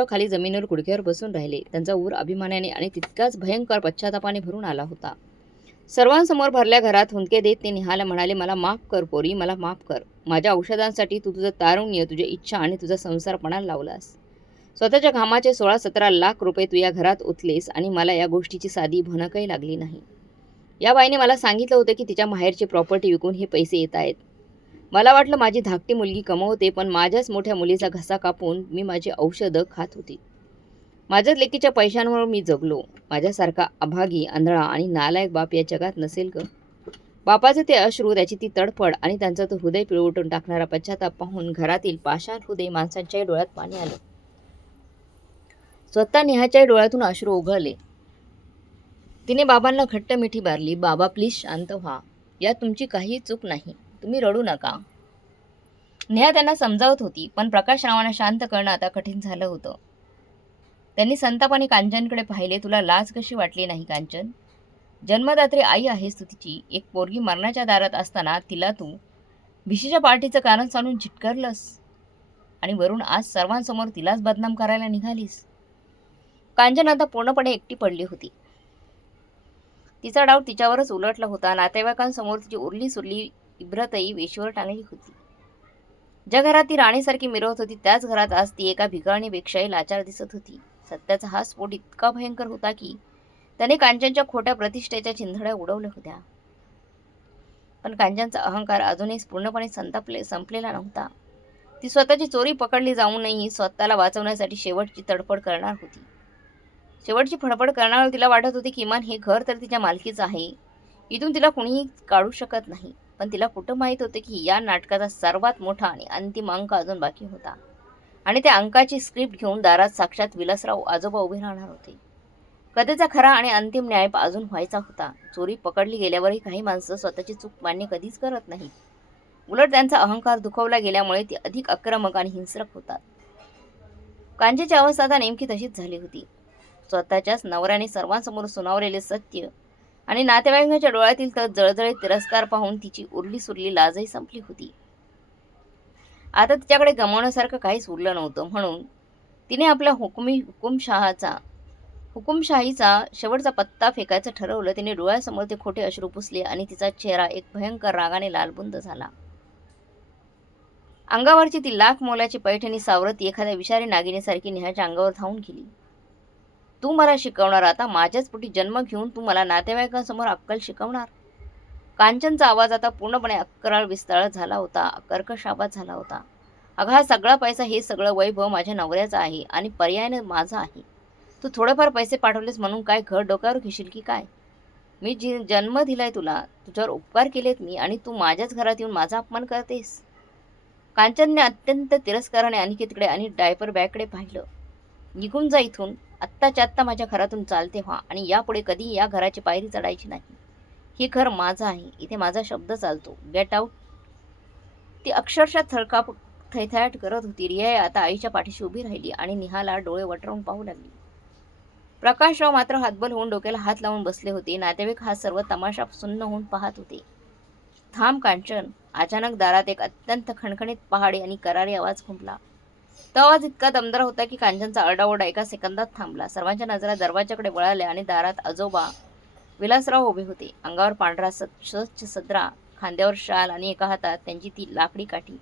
खाली जमिनीवर गुडघ्यावर बसून राहिले. त्यांचा ऊर अभिमानाने आणि तितकाच भयंकर पश्चातापाने भरून आला होता. सर्वांसमोर भरल्या घरात हुंदके देत ते नेहाला म्हणाले, मला माफ कर पोरी, मला माफ कर. माझ्या औषधांसाठी तू तुझं तारुण्य, तुझ्या इच्छा आणि तुझा संसार पणाला लावलास. स्वतःच्या घामाचे 16-17 लाख रुपये तू या घरात ओतलेस आणि मला या गोष्टीची साधी भनकही लागली नाही. या बाईने मला सांगितलं होतं की तिच्या माहेरची प्रॉपर्टी विकून हे पैसे येत आहेत. मला वाटलं माझी धाकटी मुलगी कमवते, पण माझ्याच मोठ्या मुलीचा घसा कापून मी माझी औषधं खात होती. माझ्याच लेकीच्या पैशांवर मी जगलो. माझ्यासारखा अभागी, आंधळा आणि नालायक बाप या जगात नसेल ग. बापाचे ते अश्रू, त्याची ती तडफड आणि त्यांचा तो हृदय पिळवटून टाकणारा पश्चाताप पाहून घरातील पाषाण हृदय माणसांच्याही डोळ्यात पाणी आलं. स्वतः नेहाच्याही डोळ्यातून अश्रू ओघळले. तिने बाबांना घट्ट मिठी मारली. बाबा, प्लीज शांत व्हा. यात तुमची काही चूक नाही. तुम्ही रडू नका. नेहा त्यांना समजावत होती, पण प्रकाशरावांना शांत करणं आता कठीण झालं होतं. त्यांनी संतापाने कांचनकडे पाहिले. तुला लाज कशी वाटली नाही कांचन? जन्मदात्री आई आहेस तू तिची. एक पोरगी मरणाच्या दारात असताना तिला तू भिशीच्या पार्टीचं कारण सांगून झिटकरलंस आणि वरून आज सर्वांसमोर तिलाच बदनाम करायला निघालीस. कांचन आता पूर्णपणे एकटी पडली होती. तिचा डाव तिच्यावरच उलटला होता. नातेवाईकांसमोर तिची उरली सुरली इब्रतही वेशीवर टांगली होती. ज्या घरात ती राणीसारखी मिरवत होती त्याच घरात आज ती एका भिकारणीपेक्षाही लाचार दिसत होती. सत्याचा हा स्फोट इतका भयंकर होता की त्याने कांचनच्या खोट्या प्रतिष्ठेच्या चिंधड्या उडवल्या होत्या. पण कांचनचा अहंकार अजूनही पूर्णपणे संपलेला नव्हता. ती स्वतःची चोरी पकडली जाऊनही स्वतःला वाचवण्यासाठी शेवटची तडफड करणार होती. शेवटची फडफड करण्यावर तिला वाटत होती किमान हे घर तर तिच्या मालकीचं आहे. इथून तिला कुणीही काढू शकत नाही. पण तिला कुठं माहीत होते की या नाटकाचा सर्वात मोठा आणि अंतिम अंक अजून बाकी होता. आणि त्या अंकाची स्क्रिप्ट घेऊन दारात साक्षात विलासराव आजोबा उभे राहणार होते. कथेचा खरा आणि अंतिम न्याय अजून व्हायचा होता. चोरी पकडली गेल्यावरही काही माणसं स्वतःची चूक मान्य कधीच करत नाहीत. उलट त्यांचा अहंकार दुखवला गेल्यामुळे ती अधिक आक्रमक आणि हिंसक होतात. कांचनची अवस्था आता नेमकी तशीच झाली होती. स्वतःच्याच नवऱ्याने सर्वांसमोर सुनावलेले सत्य आणि नातेवाईकांच्या डोळ्यातील तर जळजळीत तिरस्कार पाहून तिची उरली सुरली लाजही संपली होती. आता तिच्याकडे गमावण्यासारखं काहीच उरलं नव्हतं. म्हणून तिने आपल्या हुकुमशहाचा हुकुमशाहीचा शेवटचा पत्ता फेकायचं ठरवलं. तिने डोळ्यासमोर ते खोटे अश्रू पुसले आणि तिचा चेहरा एक भयंकर रागाने लालबुंद झाला. अंगावरची ती लाख मोलाची पैठणी सावरत एखाद्या विषारी नागिनीसारखी नेहाच्या अंगावर धावून गेली. तू मला शिकवणार? आता माझ्याच पोटी जन्म घेऊन तू मला नातेवाईकांसमोर अक्कल शिकवणार? कांचनचा आवाज आता पूर्णपणे अक्कराळ विस्ताळत झाला होता, कर्कश आवाज झाला होता. अगं, हा सगळा पैसा, हे सगळं वैभव माझ्या नवऱ्याचं आहे आणि पर्यायाने माझं आहे. तू थोडेफार पैसे पाठवलेस म्हणून काय घर डोक्यावर घेशील की काय? मी जन्म दिलाय तुला, तुझ्यावर उपकार केलेत मी, आणि तू माझ्याच घरात येऊन माझा अपमान करतेस? कांचनने अत्यंत तिरस्काराने अनिकेतकडे आणि डायपर बॅगकडे पाहिलं. निघून जा इथून, आत्ताच्या आत्ता माझ्या घरातून चालते व्हा आणि यापुढे कधी या घराची पायरी चढायची नाही. हे घर माझं आहे, इथे माझा शब्द चालतो. Get out. ती अक्षरशः थैथयाट करत होती. रिया आता आईच्या पाठीशी उभी राहिली आणि निहाला डोळे वटरावून पाहू लागली. प्रकाशराव मात्र हातबल होऊन डोक्याला हात लावून बसले होते. नातेवाईक हा सर्व तमाशा सुन्न होऊन पाहत होते. थांब कांचन. अचानक दारात एक अत्यंत खणखणीत पहाडी आणि करारी आवाज घुमला. तो आवाज इतका दमदार होता की कांचनचा आरडाओरडा एका सेकंदात थांबला. सर्वांच्या नजरा दरवाजाकडे वळाल्या आणि दारात आजोबा विलासराव उभे होते. अंगावर पांढरा स्वच्छ सदरा, खांद्यावर शाल आणि एका हातात त्यांची ती लाकडी काठी.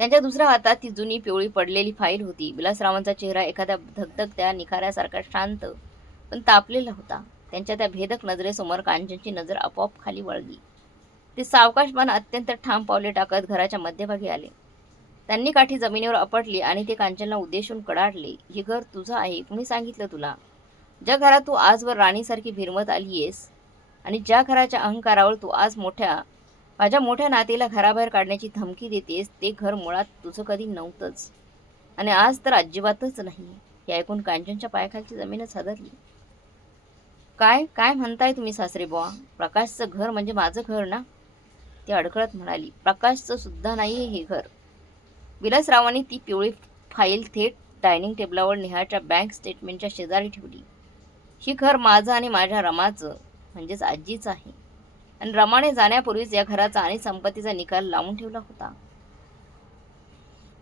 त्यांच्या दुसऱ्या हातात ती जुनी पिवळी पडलेली फाईल होती. विलासरावांचा चेहरा एखाद्या धगधगत्या निखाऱ्यासारखा शांत पण तापलेला होता. त्यांच्या त्या भेदक नजरेसमोर कांचनची नजर आपोआप खाली वळली. ते सावकाशपणे अत्यंत ठाम पावले टाकत घराच्या मध्यभागी आले. त्यांनी काठी जमिनीवर आपटली आणि ते कांचनला उद्देशून कडाडले. हे घर तुझं आहे, कुणी सांगितलं तुला? ज्या घरात तू आजवर राणीसारखी भिरमत आलीयेस आणि ज्या घराच्या अहंकारावर तू आज माझ्या मोठ्या नातीला घराबाहेर काढण्याची धमकी देतेस, ते घर मुळात तुझं कधी नव्हतंच आणि आज तर अजिबातच नाही. हे ऐकून कांचनच्या पायाखालची जमीनच हादरली. काय काय म्हणताय तुम्ही सासरे बुवा? प्रकाशचं घर म्हणजे माझं घर ना? ती अडखळत म्हणाली. प्रकाशचं सुद्धा नाही हे घर. विलासरावांनी ती पिवळी फाईल थेट डायनिंग टेबलावर नेहाच्या बँक स्टेटमेंटच्या शेजारी ठेवली. ही घर माझं आणि माझ्या रमाचं म्हणजेच आजीचं आहे आणि रमाने जाण्यापूर्वीच या घराचा आणि संपत्तीचा निकाल लावून ठेवला होता.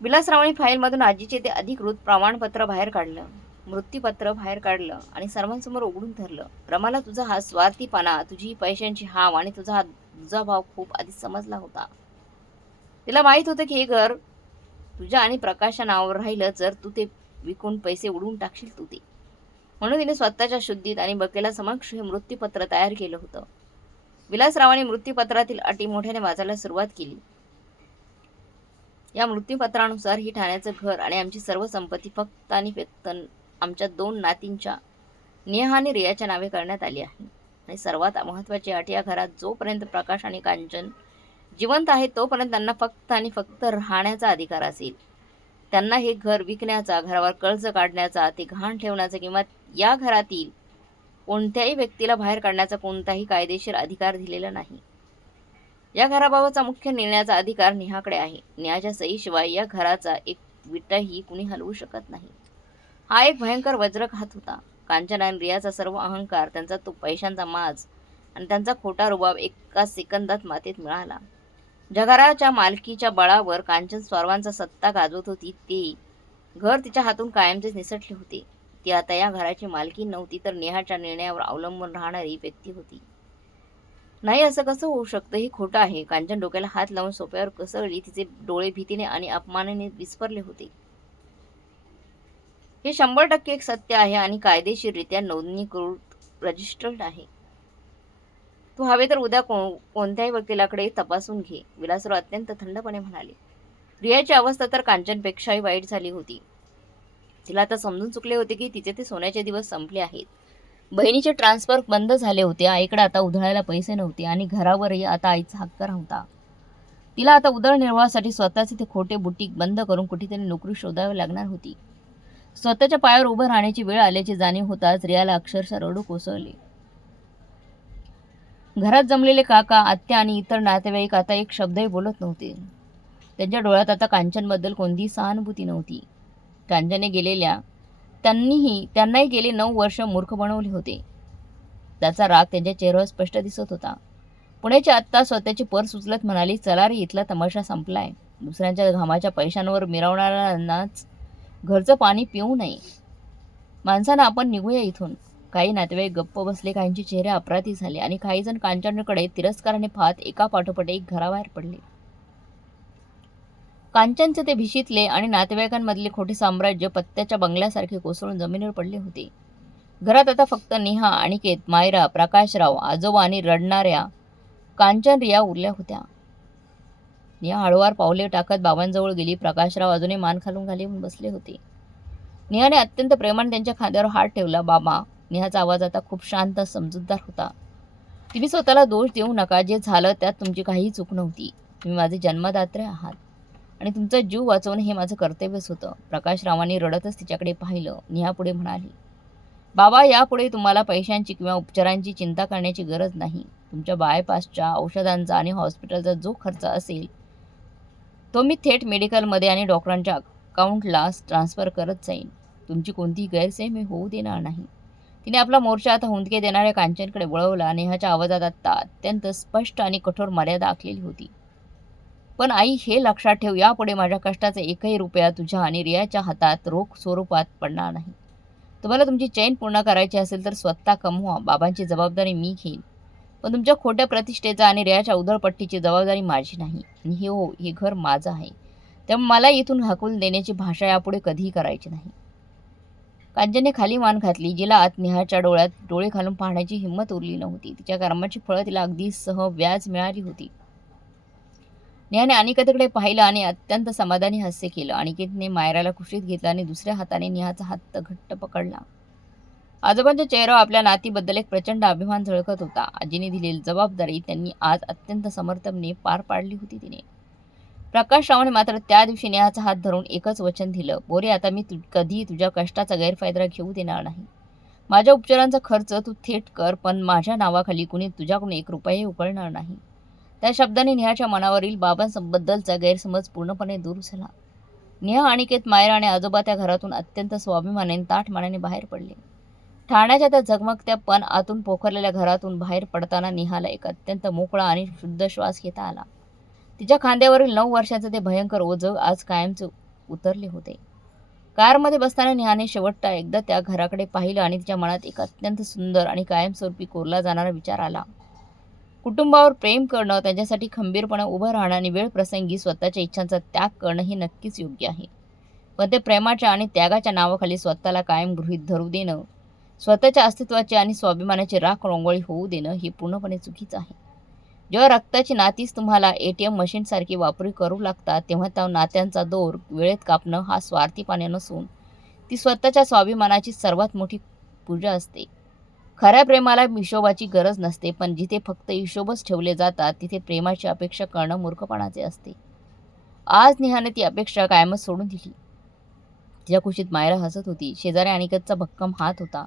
विलासरावांनी फाईलमधून आजीचे ते अधिकृत प्रमाणपत्र बाहेर काढलं, मृत्यूपत्र बाहेर काढलं आणि सर्वांसमोर उघडून धरलं. रमाला तुझा हा स्वार्थीपणा, तुझी पैशांची हाव आणि तुझा हा दुजाभाव खूप आधी समजला होता. तिला माहीत होतं की हे घर तुझ्या आणि प्रकाशच्या नावावर राहिलं जर तू ते विकून पैसे उडवून टाकशील तू ते. म्हणून तिने स्वतःच्या शुद्धीत आणि वकिलासमक्ष हे मृत्यूपत्र तयार केलं होतं. विलासरावांनी मृत्यूपत्रातील अटी मोठ्याने वाचायला सुरुवात केली. या मृत्यूपत्रानुसार ही ठाण्याचं घर आणि आमची सर्व संपत्ती फक्त आणि फक्त आमच्या 2 नातींच्या, नेहा आणि रियाच्या नावे करण्यात आली आहे. आणि सर्वात महत्त्वाची अट, या घरात जोपर्यंत प्रकाश आणि कांचन जिवंत आहेत तोपर्यंत त्यांना फक्त आणि फक्त राहण्याचा अधिकार असेल. त्यांना हे घर विकण्याचा, घरावर कर्ज काढण्याचा, ते गहाण ठेवण्याचा किंवा या घरातील कोणत्याही व्यक्तीला बाहेर काढण्याचा कोणताही कायदेशीर अधिकार दिलेला नाही. या घराबाबतचा मुख्य निर्णयाचा अधिकार नेहाकडे आहे. नेहाच्या सहीशिवाय या घराचा एक विटाही कुणी हलवू शकत नाही. हा एक भयंकर वज्रघात होता. कांचन आणि रियाचा सर्व अहंकार, त्यांचा तो पैशांचा माज आणि त्यांचा खोटा रुबाब एका सेकंदात मातीत मिळाला. जगाराच्या मालकीच्या बळावर कांचन सर्वांचा सत्ता गाजवत होती. ते घर तिच्या हातून कायमचेच निसटले होते. ती आता या घराची मालकी नव्हती, तर नेहाच्या निर्णयावर अवलंबून राहणारी व्यक्ती होती. नाही, असं कसं होऊ शकतं? हे खोटं आहे. कांचन डोक्याला हात लावून सोफ्यावर कोसळली. तिचे डोळे भीतीने आणि अपमानाने विस्फरले होते. हे 100% एक सत्य आहे आणि कायदेशीररित्या नोंदणीकृत रजिस्टर्ड आहे. तू हवे तर उद्या कोणत्याही वकिलाकडे तपासून घे, विलासराव अत्यंत थंडपणे म्हणाले. रियाची अवस्था तर कांचनपेक्षाही वाईट झाली होती. तिला आता समजून चुकले होते की तिचे ते सोन्याचे दिवस संपले आहेत. बहिणीचे ट्रान्सफर बंद झाले होते, आईकडे आता उधळायला पैसे नव्हते आणि घरावरही आता आईचा हक्क नव्हता. तिला आता उदरनिर्वाहासाठी स्वतःचे ते खोटे बुटीक बंद करून कुठेतरी नोकरी शोधावी लागणार होती. स्वतःच्या पायावर उभं राहण्याची वेळ आल्याची जाणीव होताच रियाला अक्षरशः रडू कोसळले. घरात जमलेले काका, आत्या आणि इतर नातेवाईक आता एक शब्दही बोलत नव्हते. त्यांच्या डोळ्यात आता कांचनबद्दल कोणतीही सहानुभूती नव्हती. कांचनने त्यांनाही गेले 9 वर्ष मूर्ख बनवले होते. त्याचा राग त्यांच्या चेहऱ्यावर स्पष्ट दिसत होता. पुण्याची आत्ता स्वतःची पर्स उचलत म्हणाली, चला रे, इथला तमाशा संपलाय. दुसऱ्यांच्या घामाच्या पैशांवर मिरवणाऱ्यांनाच घरचं पाणी पिऊ नये. माणसानं आपण निघूया इथून. काही नातेवाईक गप्प बसले, काहींचे चेहरे अपराधी झाले आणि काही जण कांचनकडे तिरस्काराने पाहत एका पाठोपाठ एक घराबाहेर पडले. कांचनचे ते भिशीतले आणि नातेवाईकांमधले खोटे साम्राज्य पत्त्याच्या बंगल्यासारखे कोसळून जमिनीवर पडले होते. घरात आता फक्त नेहा, अनिकेत, मायरा, प्रकाशराव, आजोबा आणि रडणाऱ्या कांचन, रिया उरल्या होत्या. नेहा हळूवार पावले टाकत बाबांजवळ गेली. प्रकाशराव अजूनही मान खालून घालून बसले होते. नेहाने अत्यंत प्रेमाने त्यांच्या खांद्यावर हात ठेवला. बाबा, नेहाचा आवाज आता खूप शांत समजूतदार होता. तुम्ही स्वतःला दोष देऊ नका. जे झालं त्यात तुमची काहीही चूक नव्हती. तुम्ही माझे जन्मदात्रे आहात आणि तुमचा जीव वाचवणं हे माझं कर्तव्यच होतं. प्रकाशरावांनी रडतच तिच्याकडे पाहिलं. नेहा पुढे म्हणाली, बाबा, यापुढे तुम्हाला पैशांची किंवा उपचारांची चिंता करण्याची गरज नाही. तुमच्या बायपासच्या औषधांचा आणि हॉस्पिटलचा जो खर्च असेल तो मी थेट मेडिकलमध्ये आणि डॉक्टरांच्या अकाउंटला ट्रान्सफर करत जाईन. तुमची कोणतीही गैरसोय मी होऊ देणार नाही. तिने आपला मोर्चा आता हुंदके देणाऱ्या कांचनकडे वळवला. नेहाच्या आवाजात आता अत्यंत स्पष्ट आणि कठोर मर्यादा आखलेली होती. पण आई, हे लक्षात ठेव, यापुढे माझ्या कष्टाचा एकही रुपया तुझ्या आणि रियाच्या हातात रोख स्वरूपात पडणार नाही. तुम्हाला तुमची चैन पूर्ण करायची असेल तर स्वतः कमवा. बाबांची जबाबदारी मी घेईन. पण तुमच्या खोट्या प्रतिष्ठेचा आणि रियाच्या उधळपट्टीची जबाबदारी माझी नाही. आणि हे घर माझं आहे. त्यामुळे मला इथून हाकलून देण्याची भाषा यापुढे कधीही करायची नाही. कांचनने खाली मान घातली. जिला आत नेहाच्या डोळ्यात डोळे घालून पाहण्याची हिंमत उरली नव्हती. तिच्या कर्माची फळं तिला अगदी सहव्याज मिळाली होती. नेहाने अनिकेतकडे पाहिलं आणि अत्यंत समाधानी हास्य केलं. अनिकेतने मायराला कुशीत घेतलं आणि दुसऱ्या हाताने नेहाचा हात घट्ट पकडला. आजोबांच्या चेहऱ्यावर आपल्या नातीबद्दल एक प्रचंड अभिमान झळकत होता. आजीने दिलेली जबाबदारी त्यांनी आज अत्यंत समर्थपणे पार पाडली होती तिने. प्रकाशरावाने मात्र त्या दिवशी नेहाचा हात धरून एकच वचन दिलं, बोरे, आता मी कधी तुझ्या कष्टाचा गैरफायदा घेऊ देणार नाही. माझ्या उपचारांचा खर्च तू थेट कर, पण माझ्या नावाखाली कुणी तुझ्याकडून एक रुपयाही उकळणार नाही. त्या शब्दाने नेहाच्या मनावरील बाबांबद्दलचा गैरसमज पूर्णपणे दूर झाला. नेहा, अनिकेत, मायरा आणि आजोबा त्या घरातून अत्यंत स्वाभिमानाने ताठ मानेने बाहेर पडले. ठाण्याच्या त्या झगमगत्या पण आतून पोखरलेल्या घरातून बाहेर पडताना नेहाला एक अत्यंत मोकळा आणि शुद्ध श्वास घेता आला. तिच्या खांद्यावरील 9 वर्षांचे ते भयंकर ओझं आज कायमचे उतरले होते. कारमध्ये बसताना नेहाने शेवटचा एकदा त्या घराकडे पाहिलं आणि तिच्या मनात एक अत्यंत सुंदर आणि कायमस्वरूपी कोरला जाणारा विचार आला. कुटुंबावर प्रेम करणं, त्यांच्यासाठी खंबीरपणे उभं राहणं आणि वेळ प्रसंगी स्वतःच्या इच्छांचा त्याग करणं हे नक्कीच योग्य आहे. पण ते प्रेमाच्या आणि त्यागाच्या नावाखाली स्वतःला कायम गृहीत धरू देणं, स्वतःच्या अस्तित्वाची आणि स्वाभिमानाची राख रांगोळी होऊ देणं हे पूर्णपणे चुकीचं आहे. जेव्हा रक्ताची नातीच तुम्हाला ATM मशीनसारखी वापरू करू लागतात, तेव्हा त्या नात्यांचा दोर वेळेत कापणं हा स्वार्थीपणा नसून ती स्वतःच्या स्वाभिमानाची सर्वात मोठी पूजा असते. खऱ्या प्रेमाला हिशोबाची गरज नसते, पण जिथे फक्त हिशोबच ठेवले जातात तिथे प्रेमाची अपेक्षा करणं मूर्खपणाचे असते. आज नेहाने ती अपेक्षा कायमच सोडून दिली. तिच्या कुशीत मायरा हसत होती. शेजारी अनिकेतचा भक्कम हात होता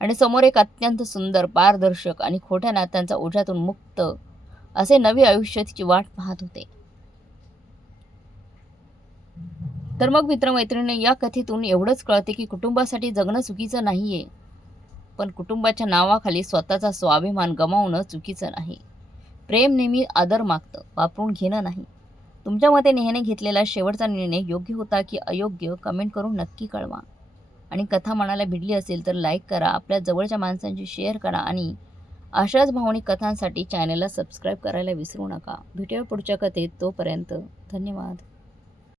आणि समोर एक अत्यंत सुंदर, पारदर्शक आणि खोट्या नात्यांचा ओझ्यातून मुक्त असे नवे आयुष्य तिची वाट पाहत होते. तर मग मित्रमैत्रिणी, या कथेतून एवढंच कळते की कुटुंबासाठी जगणं चुकीचं नाहीये, पण कुटुंबाच्या नावाखाली स्वतःचा स्वाभिमान गमावणं चुकीचं नाही. प्रेम नेहमी आदर मागतं, वापरून घेणं नाही. तुमच्या मते नेहाने घेतलेला शेवटचा निर्णय योग्य होता की अयोग्य, कमेंट करून नक्की कळवा. आणि कथा मनाला भिडली असेल तर लाईक करा, आपल्या जवळच्या माणसांशी शेअर करा आणि अशाच भावनिक कथांसाठी चॅनलला सबस्क्राईब करायला विसरू नका. भेटूया पुढच्या कथेत. तोपर्यंत धन्यवाद.